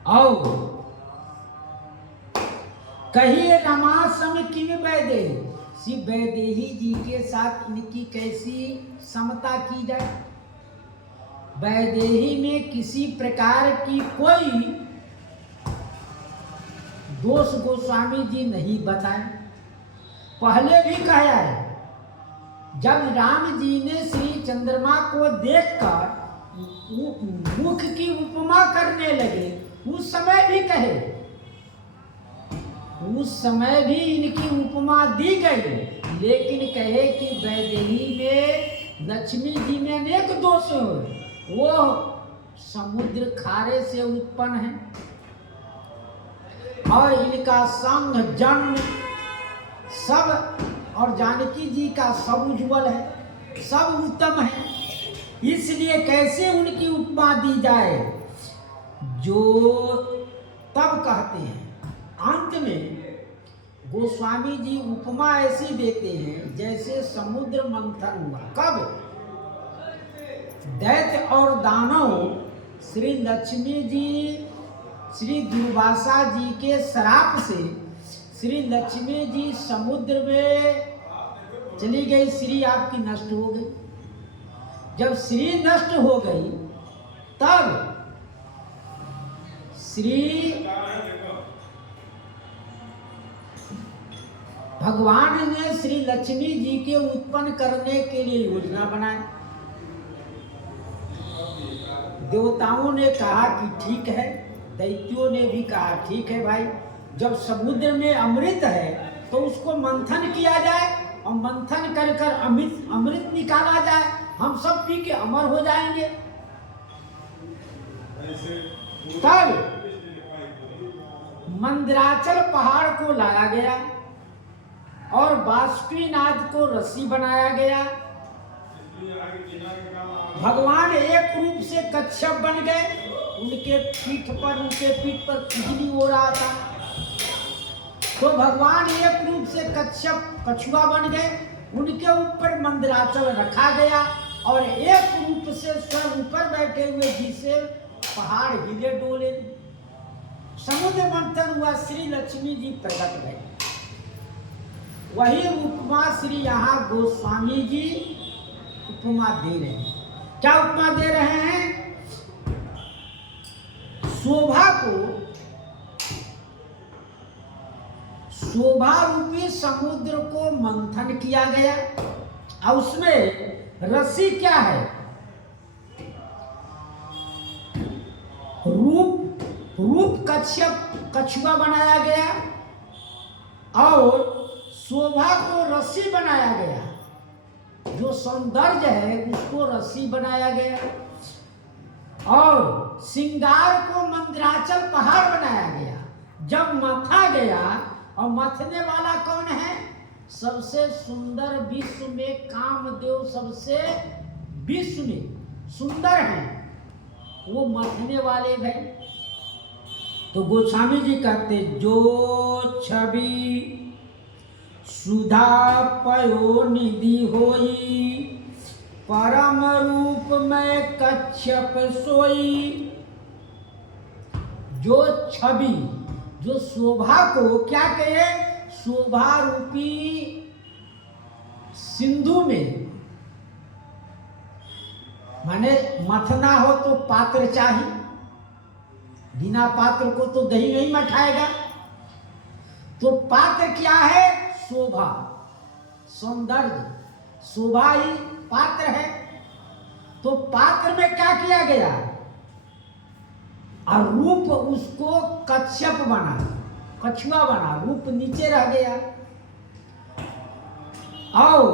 और कहिए रमा सम किमि वैदेही, श्री वैदेही जी के साथ इनकी कैसी समता की जाए। वैदेही में किसी प्रकार की कोई दोष गोस्वामी जी नहीं बताए। पहले भी कहा है, जब राम जी ने श्री चंद्रमा को देखकर मुख की उपमा करने लगे, उस समय भी कहे, उस समय भी इनकी उपमा दी गई, लेकिन कहे कि वैदेही में लक्ष्मी जी में अनेक दोष हो, वो समुद्र खारे से उत्पन्न है और इनका संग जन्म सब और जानकी जी का सब उज्जवल है, सब उत्तम है, इसलिए कैसे उनकी उपमा दी जाए। जो तब कहते हैं अंत में गोस्वामी जी उपमा ऐसी देते हैं जैसे समुद्र मंथन हुआ। कब? दैत्य और दानव श्री लक्ष्मी जी श्री दुर्वासा जी के श्राप से श्री लक्ष्मी जी समुद्र में चली गई, श्री आपकी नष्ट हो गई। जब श्री नष्ट हो गई तब श्री भगवान ने श्री लक्ष्मी जी के उत्पन्न करने के लिए योजना बनाई। देवताओं ने कहा कि ठीक है, दैत्यों ने भी कहा ठीक है भाई, जब समुद्र में अमृत है तो उसको मंथन किया जाए और मंथन कर कर अमृत निकाला जाए, हम सब पी के अमर हो जाएंगे। तब मंदराचल पहाड़ को लाया गया और बाष्पीनाथ को रस्सी बनाया गया। भगवान एक रूप से कच्छप बन गए, उनके पीठ पर खुजली हो रहा था, तो भगवान एक रूप से कछुआ बन गए, उनके ऊपर मंदराचल रखा गया और एक रूप से स्वयं ऊपर बैठे हुए जिसे पहाड़ हिले डोले, समुद्र मंथन हुआ, श्री लक्ष्मी जी प्रकट गए। वही उपमा श्री यहाँ गोस्वामी जी उपमा दे रहे हैं। क्या उपमा दे रहे हैं? शोभा रूपी समुद्र को मंथन किया गया और उसमें रस्सी क्या है? रूप कछुआ बनाया गया और शोभा को रस्सी बनाया गया। जो सौंदर्य है उसको रस्सी बनाया गया और श्रृंगार को मंदराचल पहाड़ बनाया गया। जब मथा गया, और मथने वाला कौन है? सबसे सुंदर विश्व में कामदेव सबसे विश्व में सुंदर है, वो मथने वाले भाई। तो गोस्वामी जी कहते जो छवि सुधा पयो निधि होई, परम रूप में कच्छप सोई। जो छवि, जो शोभा को क्या कहे? शोभा रूपी सिंधु में, माने मथना हो तो पात्र चाहिए, बिना पात्र को तो दही नहीं मठाएगा। तो पात्र क्या है? शोभा, सौंदर्य, शोभा ही पात्र है। तो पात्र में क्या किया गया? और रूप उसको कच्छप बना, कछुआ बना, रूप नीचे रह गया। और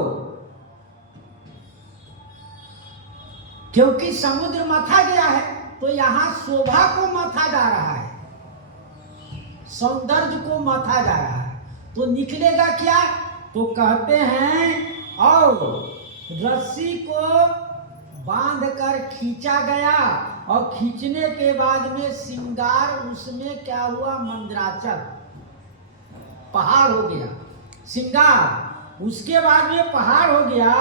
क्योंकि समुद्र मथा गया है तो यहां शोभा को मथा जा रहा है, सौंदर्य को मथा जा रहा है। तो निकलेगा क्या? तो कहते हैं और रस्सी को बांध कर खींचा गया और खींचने के बाद में श्रृंगार, उसमें क्या हुआ? मंदराचल पहाड़ हो गया श्रृंगार। उसके बाद में पहाड़ हो गया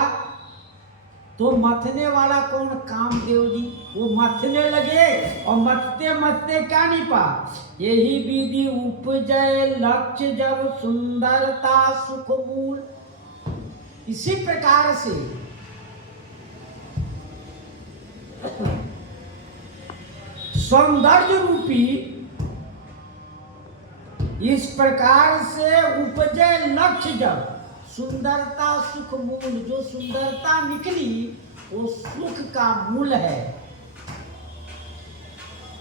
तो मथने वाला कौन? कामदेव जी। वो मथने लगे और मथते मथते क्या नहीं पा? यही विधि उपजय लक्ष्य जब सुंदरता सुख मूल। इसी प्रकार से सौंदर्य रूपी, इस प्रकार से उपजय लक्ष्य जब सुंदरता सुख मूल। जो सुंदरता निकली वो सुख का मूल है।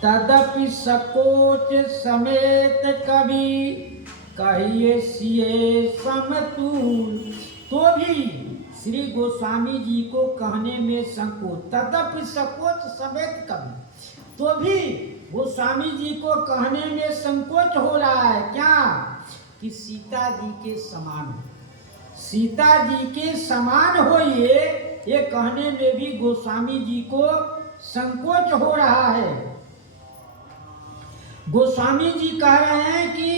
तदपि सकोच समेत कवि कहिए सिए समतूल। तो भी श्री गोस्वामी जी को कहने में संकोच, तदपि सकोच समेत कवि, तो भी गोस्वामी जी को कहने में संकोच हो रहा है। क्या? कि सीता जी के समान हो, सीता जी के समान हो, ये कहने में भी गोस्वामी जी को संकोच हो रहा है। गोस्वामी जी कह रहे हैं कि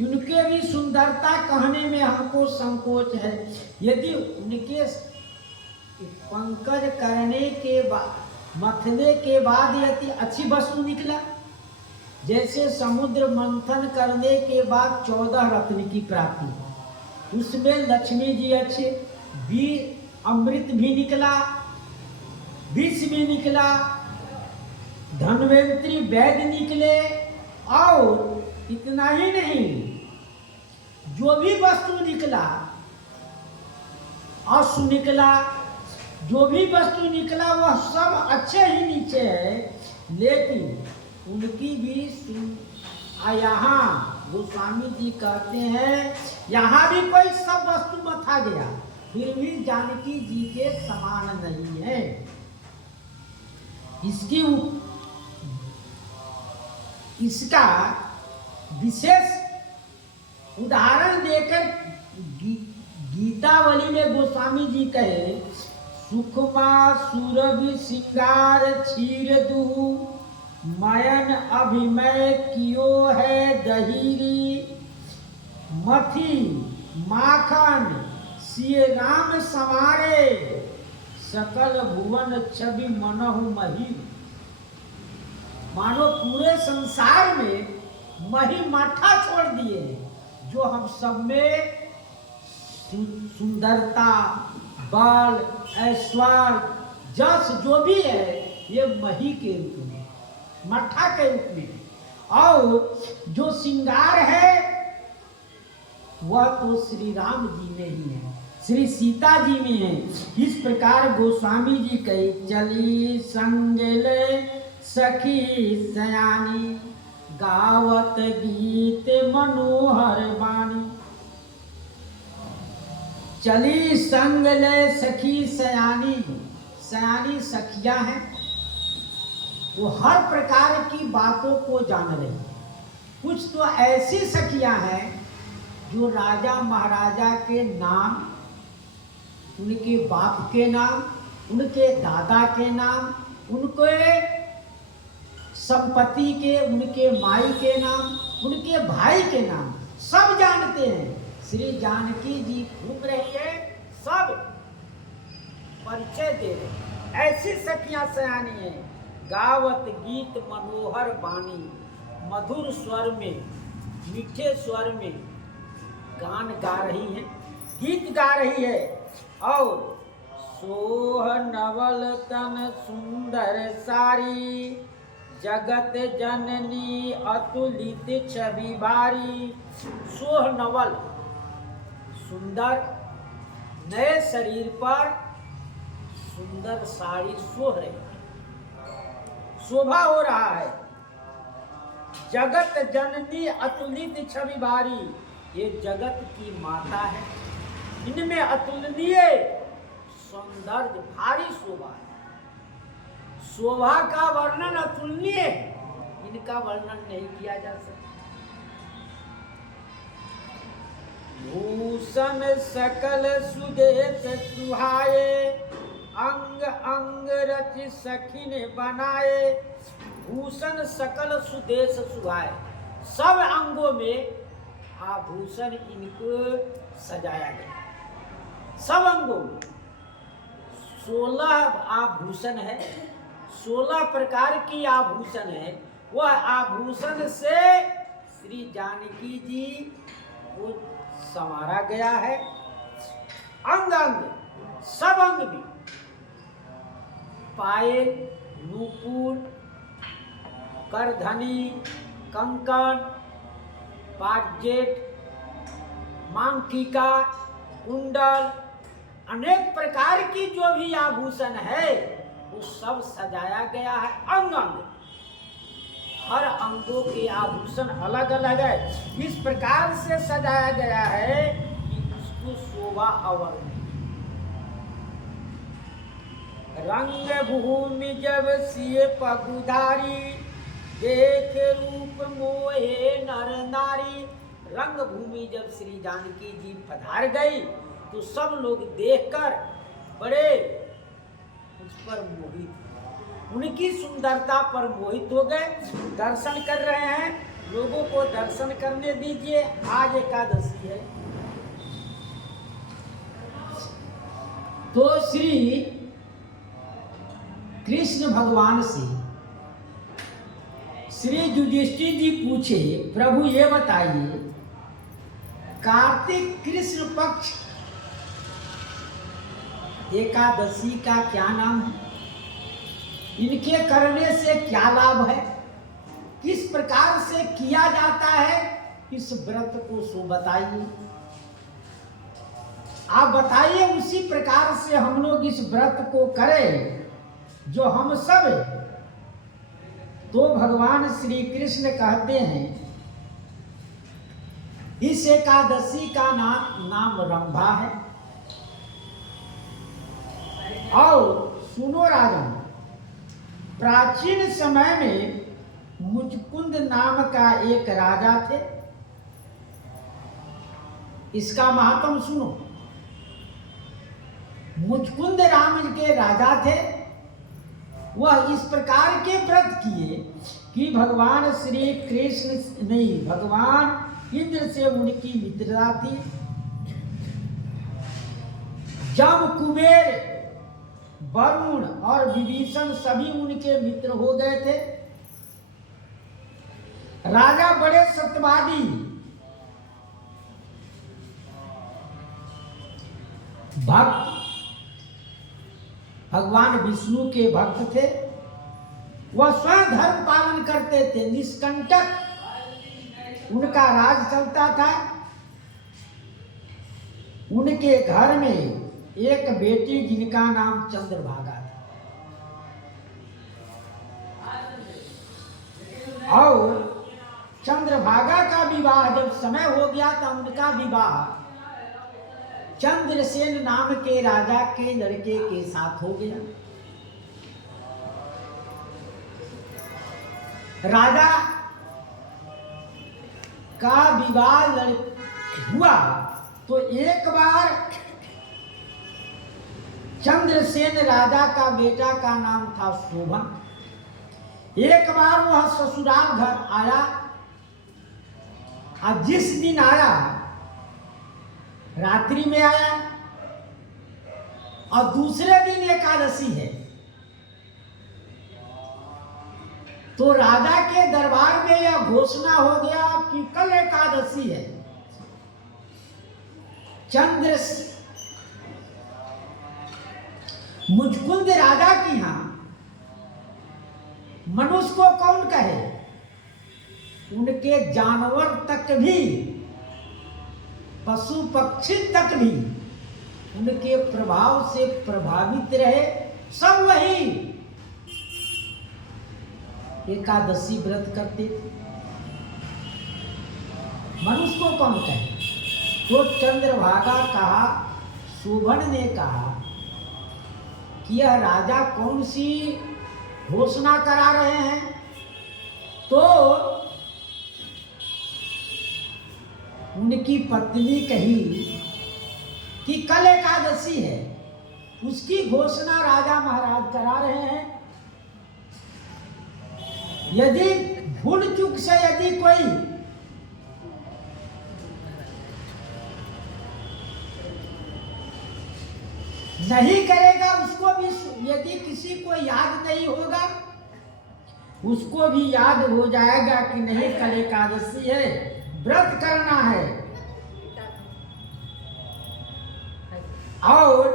उनके भी सुंदरता कहने में हमको संकोच है। यदि उनके पंकज करने के बाद, मथने के बाद यदि अच्छी वस्तु निकला, जैसे समुद्र मंथन करने के बाद 14 रत्न की प्राप्ति, उसमें लक्ष्मी जी अच्छे, भी अमृत भी निकला, विष भी निकला, धन्वंतरी वैद्य निकले, और इतना ही नहीं, जो भी वस्तु निकला, अश्व निकला, जो भी वस्तु निकला वह सब अच्छे ही नीचे है। लेकिन उनकी भी यहाँ गोस्वामी जी कहते हैं यहाँ भी कोई सब वस्तु मथा गया, फिर भी जानकी जी के समान नहीं है। इसका विशेष उदाहरण देकर गीतावली में गोस्वामी जी कहे, सुखमा सुरभि श्रृंगार क्षीर दुहु मयन अभिमय कियो है दहीरी। मथी माखन सिए राम समारे सकल भुवन छवि मनहु मही। मानो पूरे संसार में मही माठा छोड़ दिए, जो हम सब में सुंदरता, बल, ऐश्वर्य, जस जो भी है ये मही के रूप में, मठा के रूप में। और जो श्रृंगार है वह तो श्री राम जी में ही है, श्री सीता जी में है। इस प्रकार गोस्वामी जी कही, चली संगले सखी सयानी, गावत गीत मनोहर बानी। चली संगले सखी सयानी, सयानी सखिया है, वो हर प्रकार की बातों को जान रही। कुछ तो ऐसी सखियां हैं जो राजा महाराजा के नाम, उनके बाप के नाम, उनके दादा के नाम, उनके संपत्ति के, उनके माई के नाम, उनके भाई के नाम सब जानते हैं। श्री जानकी जी घूम रही है, सब परिचय दे रहे। ऐसी सखियां सयानी है, गावत गीत मनोहर बानी, मधुर स्वर में, मीठे स्वर में गान गा रही है, गीत गा रही है। और सोह नवल तन सुंदर सारी, जगत जननी अतुलित छवि बारी। सोह नवल, सुंदर, नए शरीर पर सुंदर साड़ी सोह रही, शोभा हो रहा है। जगत जननी अतुलित छवि बारी, ये जगत की माता है, इनमें अतुलनीय सौंदर्य, भारी शोभा है। शोभा का वर्णन अतुलनीय है, इनका वर्णन नहीं किया जा सकता। भूषण सकल सुदेश सुहाए, अंग अंग रचि सखी ने बनाए। भूषण सकल सुदेश सुहाए, सब अंगों में आभूषण इनको सजाया गया, सब अंगों में 16 आभूषण है, 16 प्रकार की आभूषण है। वह आभूषण से श्री जानकी जी को संवारा गया है। अंग अंग, सब अंग भी, पायल, नूपुर, करधनी, कंकण, पाजेट, मांगटिका, कुंडल, अनेक प्रकार की जो भी आभूषण है वो सब सजाया गया है। अंग अंग, हर अंगों के आभूषण अलग अलग है, इस प्रकार से सजाया गया है कि उसको शोभा अवर्णनीय। रंग भूमि जब सिए पगुधारी, देख रूप मोहे नर नारी। रंग भूमि जब श्री जानकी जी पधार गई तो सब लोग देखकर बड़े उस पर मोहित, उनकी सुंदरता पर मोहित हो गए। दर्शन कर रहे हैं, लोगों को दर्शन करने दीजिए। आज एकादशी है तो श्री कृष्ण भगवान से श्री युधिष्ठिर जी पूछे, प्रभु ये बताइए कार्तिक कृष्ण पक्ष एकादशी का क्या नाम है, इनके करने से क्या लाभ है, किस प्रकार से किया जाता है, इस व्रत को सो बताइए। आप बताइए, उसी प्रकार से हम लोग इस व्रत को करें जो हम सब। तो भगवान श्री कृष्ण कहते हैं इस एकादशी का नाम रंभा है। और सुनो राजन, प्राचीन समय में मुचकुंद नाम का एक राजा थे। इसका महात्म सुनो। मुचकुंद राम के राजा थे। वह इस प्रकार के व्रत किए कि भगवान श्री कृष्ण नहीं, भगवान इंद्र से उनकी मित्रता थी। जब कुबेर, वरुण और विभीषण सभी उनके मित्र हो गए थे। राजा बड़े सत्यवादी भक्त, भगवान विष्णु के भक्त थे। वह स्वयं धर्म पालन करते थे, निष्कंटक उनका राज चलता था। उनके घर में एक बेटी जिनका नाम चंद्रभागा था, और चंद्रभागा का विवाह जब समय हो गया तो उनका विवाह चंद्रसेन नाम के राजा के लड़के के साथ हो गया। राजा का विवाह हुआ तो एक बार चंद्रसेन राजा का बेटा का नाम था शोभन। एक बार वह ससुराल घर आया, और जिस दिन आया रात्रि में आया, और दूसरे दिन एकादशी है, तो राजा के दरबार में यह घोषणा हो गया कि कल एकादशी है। मुचकुंद राजा की यहां मनुष्य को कौन कहे, उनके जानवर तक भी, पशु पक्षी तक भी उनके प्रभाव से प्रभावित रहे। सब वही एकादशी व्रत करते थे। मनुष्य को कौन कहे। तो चंद्रभागा कहा, शोभन ने कहा कि यह राजा कौन सी घोषणा करा रहे हैं। तो उनकी पत्नी कही कि कल एकादशी है, उसकी घोषणा राजा महाराज करा रहे हैं। यदि भूल चूक से यदि कोई नहीं करेगा, उसको भी, यदि किसी को याद नहीं होगा, उसको भी याद हो जाएगा कि नहीं कल एकादशी है, व्रत करना है। और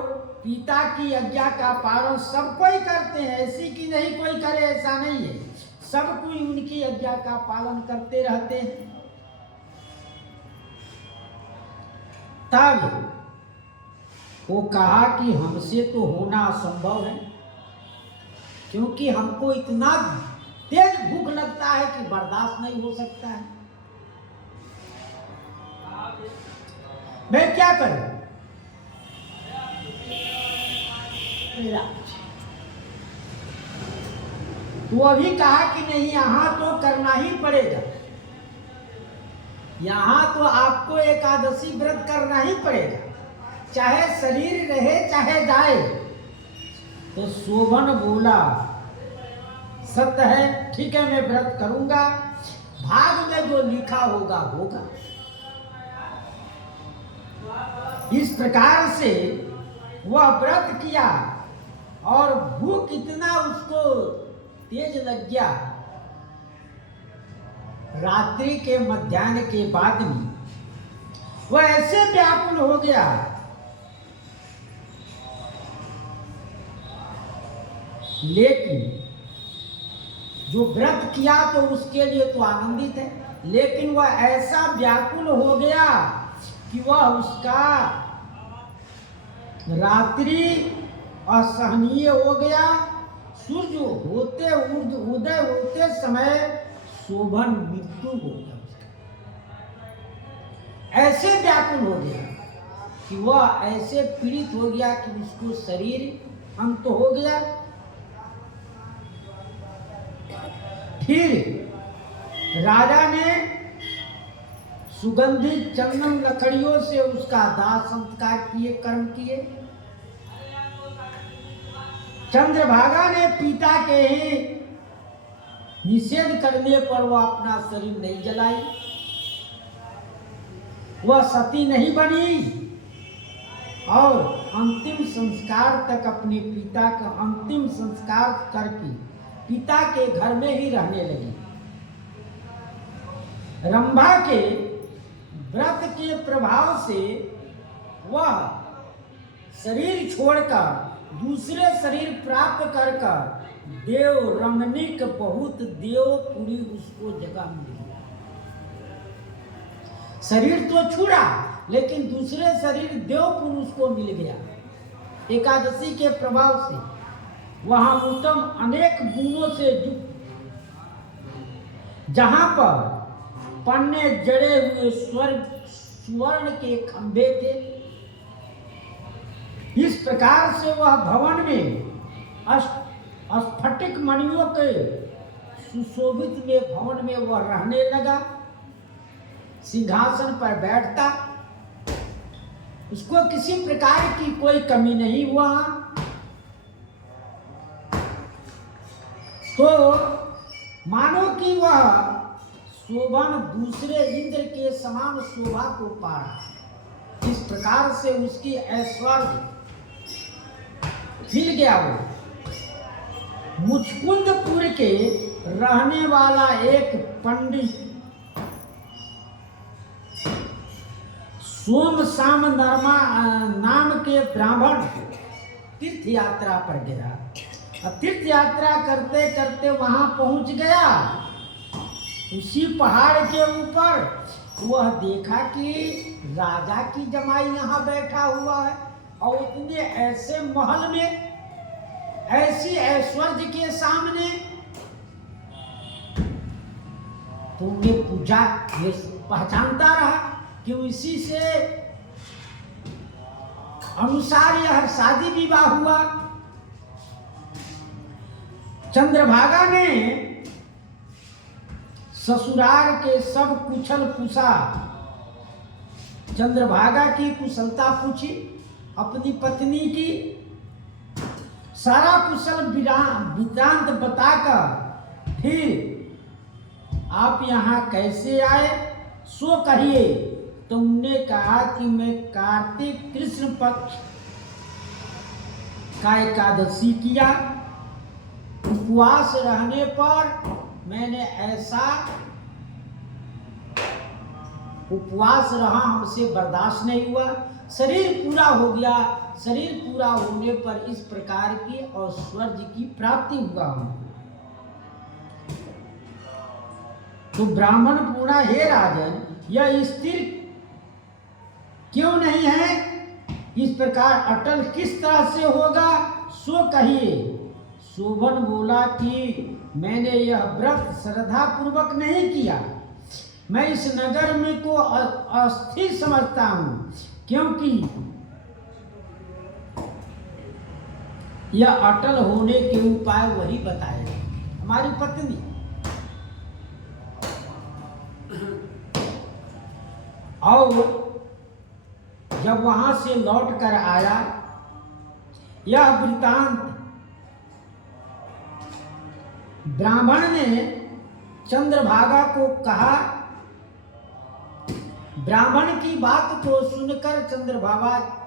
पिता की आज्ञा का पालन सब कोई करते हैं, ऐसी कि नहीं कोई करे, ऐसा नहीं है। सब कोई उनकी आज्ञा का पालन करते रहते हैं। तब वो कहा कि हमसे तो होना असंभव है, क्योंकि हमको इतना तेज भूख लगता है कि बर्दाश्त नहीं हो सकता है। मैं क्या करूं? वो अभी कहा कि नहीं, यहां तो करना ही पड़ेगा, यहां तो आपको एकादशी व्रत करना ही पड़ेगा, चाहे शरीर रहे चाहे जाए। तो शोभन बोला, सत्य है, ठीक है, मैं व्रत करूंगा, भाग में जो लिखा होगा होगा। इस प्रकार से वह व्रत किया, और भूख इतना उसको तेज लग गया, रात्रि के मध्याह्न के बाद में वह ऐसे व्याकुल हो गया, लेकिन जो व्रत किया तो उसके लिए तो आनंदित है, लेकिन वह ऐसा व्याकुल हो गया कि वह उसका रात्रि असहनीय हो गया। सूर्य होते उदय होते समय शोभन मृत्यु हो गया उसका। ऐसे व्याकुल हो गया कि वह ऐसे पीड़ित हो गया कि उसको शरीर अंत हो गया। फिर राजा ने सुगंधित चंदन लकड़ियों से उसका दाह संस्कार किए, कर्म किए। चंद्रभागा ने पिता के ही निषेध करने पर वह अपना शरीर नहीं जलाई, वह सती नहीं बनी, और अंतिम संस्कार तक अपने पिता का अंतिम संस्कार करके पिता के घर में ही रहने लगी। रंभा के व्रत के प्रभाव से वह शरीर छोड़कर दूसरे शरीर प्राप्त कर देव रमणीक बहुत देवपुरी उसको जगह मिली। शरीर तो छूड़ा लेकिन दूसरे शरीर देवपुर उसको मिल गया। एकादशी के प्रभाव से वहां उत्तम अनेक गुणों से युक्त, जहां पर पन्ने जड़े हुए स्वर्ण के खंभे थे, इस प्रकार से वह भवन में स्फटिक मणियों के सुशोभित में भवन में वह रहने लगा। सिंहासन पर बैठता, उसको किसी प्रकार की कोई कमी नहीं हुआ। तो मानो कि वह शोभन दूसरे इंद्र के समान शोभा को पा रहा। इस प्रकार से उसकी ऐश्वर्य मिल गया। वो मुचकुंदपुर के रहने वाला एक पंडित सोम साम नरमा नाम के ब्राह्मण तीर्थ यात्रा पर गया। तीर्थ यात्रा करते करते वहां पहुंच गया। उसी पहाड़ के ऊपर वह देखा कि राजा की जमाई यहाँ बैठा हुआ है और उतने ऐसे महल में ऐसी ऐश्वर्य के सामने। तो उन्हें पूछा, ये पहचानता रहा कि उसी से अनुसार यह शादी विवाह हुआ। चंद्रभागा ने ससुराल के सब कुशल पूछा। चंद्रभागा की कुशलता पूछी, अपनी पत्नी की सारा कुशल वृत्तांत बताकर फिर आप यहाँ कैसे आए सो कहिए। तो उन्होंने कहा कि मैं कार्तिक कृष्ण पक्ष का एकादशी किया, उपवास रहने पर मैंने ऐसा उपवास रहा, हमसे बर्दाश्त नहीं हुआ, शरीर पूरा हो गया। शरीर पूरा होने पर इस प्रकार की ऐश्वर्य की प्राप्ति हुआ हमको। तो ब्राह्मण पूरा, हे राजन, यह स्थिर क्यों नहीं है? इस प्रकार अटल किस तरह से होगा सो कहिए। शोभन बोला कि मैंने यह व्रत श्रद्धा पूर्वक नहीं किया। मैं इस नगर में को अस्थिर समझता हूं, क्योंकि यह अटल होने के उपाय वही बताएगा। हमारी पत्नी और जब वहां से लौट कर आया, यह वृत्तांत ब्राह्मण ने चंद्रभागा को कहा। ब्राह्मण की बात को सुनकर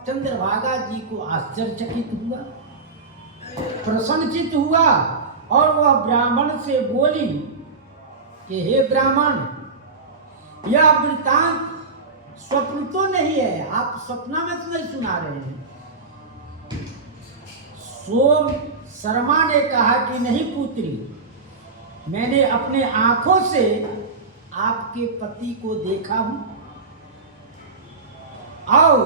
चंद्रभागा जी को आश्चर्यचकित हुआ, प्रसन्नचित हुआ और वह ब्राह्मण से बोली कि हे ब्राह्मण, यह वृत्तांत स्वप्न तो नहीं है, आप सपना में तो नहीं सुना रहे हैं। सोम शर्मा ने कहा कि नहीं पुत्री, मैंने अपने आंखों से आपके पति को देखा हूं और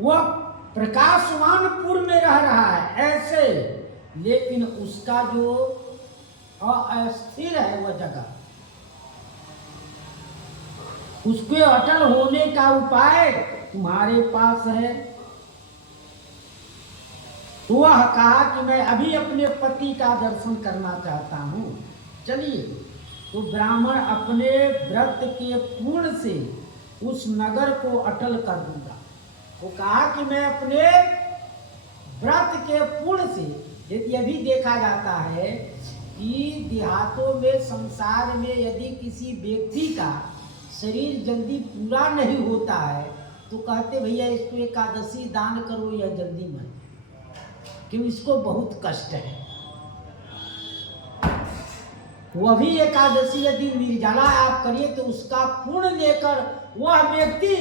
वह प्रकाशवानपुर में रह रहा है ऐसे, लेकिन उसका जो अस्थिर है वह जगह, उसके अटल होने का उपाय तुम्हारे पास है। तो वह कहा कि मैं अभी अपने पति का दर्शन करना चाहता हूं, चलिए। तो ब्राह्मण अपने व्रत के पूर्ण से उस नगर को अटल कर दूंगा। वो कहा कि मैं अपने व्रत के पूर्ण से, यदि अभी देखा जाता है कि देहातों में संसार में यदि किसी व्यक्ति का शरीर जल्दी पूरा नहीं होता है तो कहते भैया इसको एकादशी दान करो या जल्दी मर, क्योंकि इसको बहुत कष्ट है। वह भी एकादशी यदि निर्जला आप करिए तो उसका पुण्य लेकर वह व्यक्ति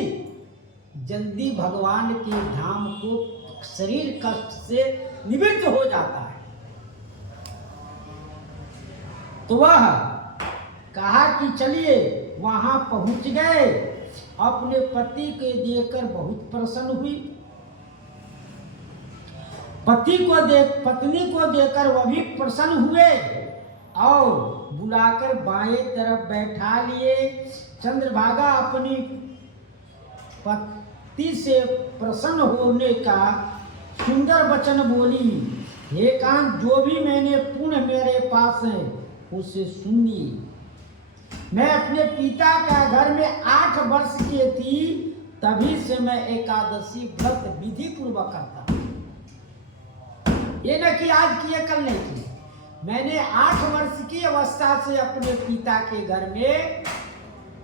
जल्दी भगवान के धाम को शरीर कष्ट से निवृत्त हो जाता है। तो वह कहा कि चलिए, वहां पहुंच गए। अपने पति के देखकर बहुत प्रसन्न हुई। पत्नी को देखकर वह भी प्रसन्न हुए और बुलाकर बाएं तरफ बैठा लिए। चंद्रभागा अपनी पति से प्रसन्न होने का सुंदर वचन बोली, हे कांत, जो भी मैंने पुण्य मेरे पास है उसे सुनिए। मैं अपने पिता का घर में 8 वर्ष की थी, तभी से मैं एकादशी व्रत विधि पूर्वक करता। ये न कि आज किए कल नहीं किए। मैंने 8 वर्ष की अवस्था से अपने पिता के घर में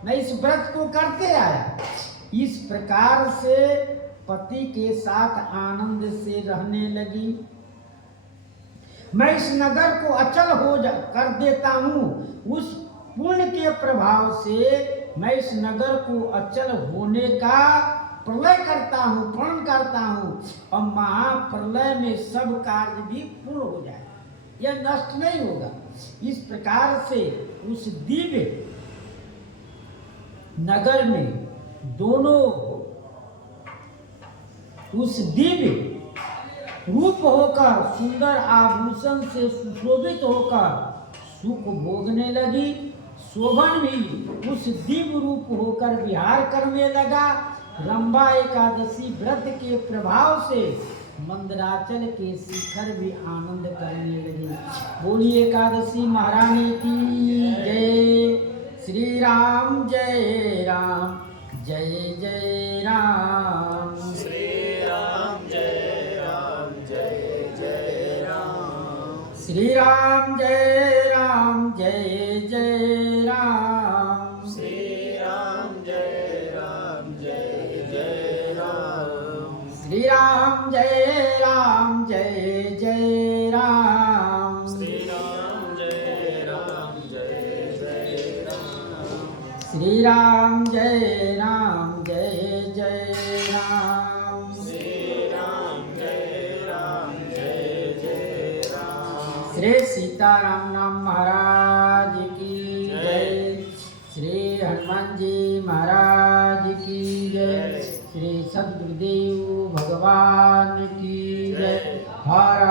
मैं इस व्रत को करते आया। इस प्रकार से पति के साथ आनंद से रहने लगी। मैं इस नगर को अचल कर देता हूँ। उस पुण्य के प्रभाव से मैं इस नगर को अचल होने का प्रलय करता हूँ, प्रण करता हूँ, और महाप्रलय में सब कार्य भी पूर्ण हो जाए, यह नष्ट नहीं होगा। इस प्रकार से उस दिव्य नगर में दोनों उस दिव्य रूप होकर, सुंदर आभूषण से सुशोभित होकर सुख भोगने लगी। शोभन भी उस दिव्य रूप होकर विहार करने लगा। रंभा एकादशी व्रत के प्रभाव से मंदराचल के शिखर भी आनंद करने लगे। बोली एकादशी महारानी की जय। श्री राम जय राम, जय जय राम। श्री राम जय राम, जय जय राम। श्री राम जय राम, जय जय राम। श्री राम जय राम, जय जय राम। श्री राम जय राम, जय जय राम। श्री राम जय राम, जय जय राम। श्री राम जय राम, जय जय राम। श्री राम जय राम, जय जय राम। श्री सीताराम नाम महाराज की जय। श्री हनुमान जी महाराज की जय। श्री सद्गुरुदेव भगवान की जय। हर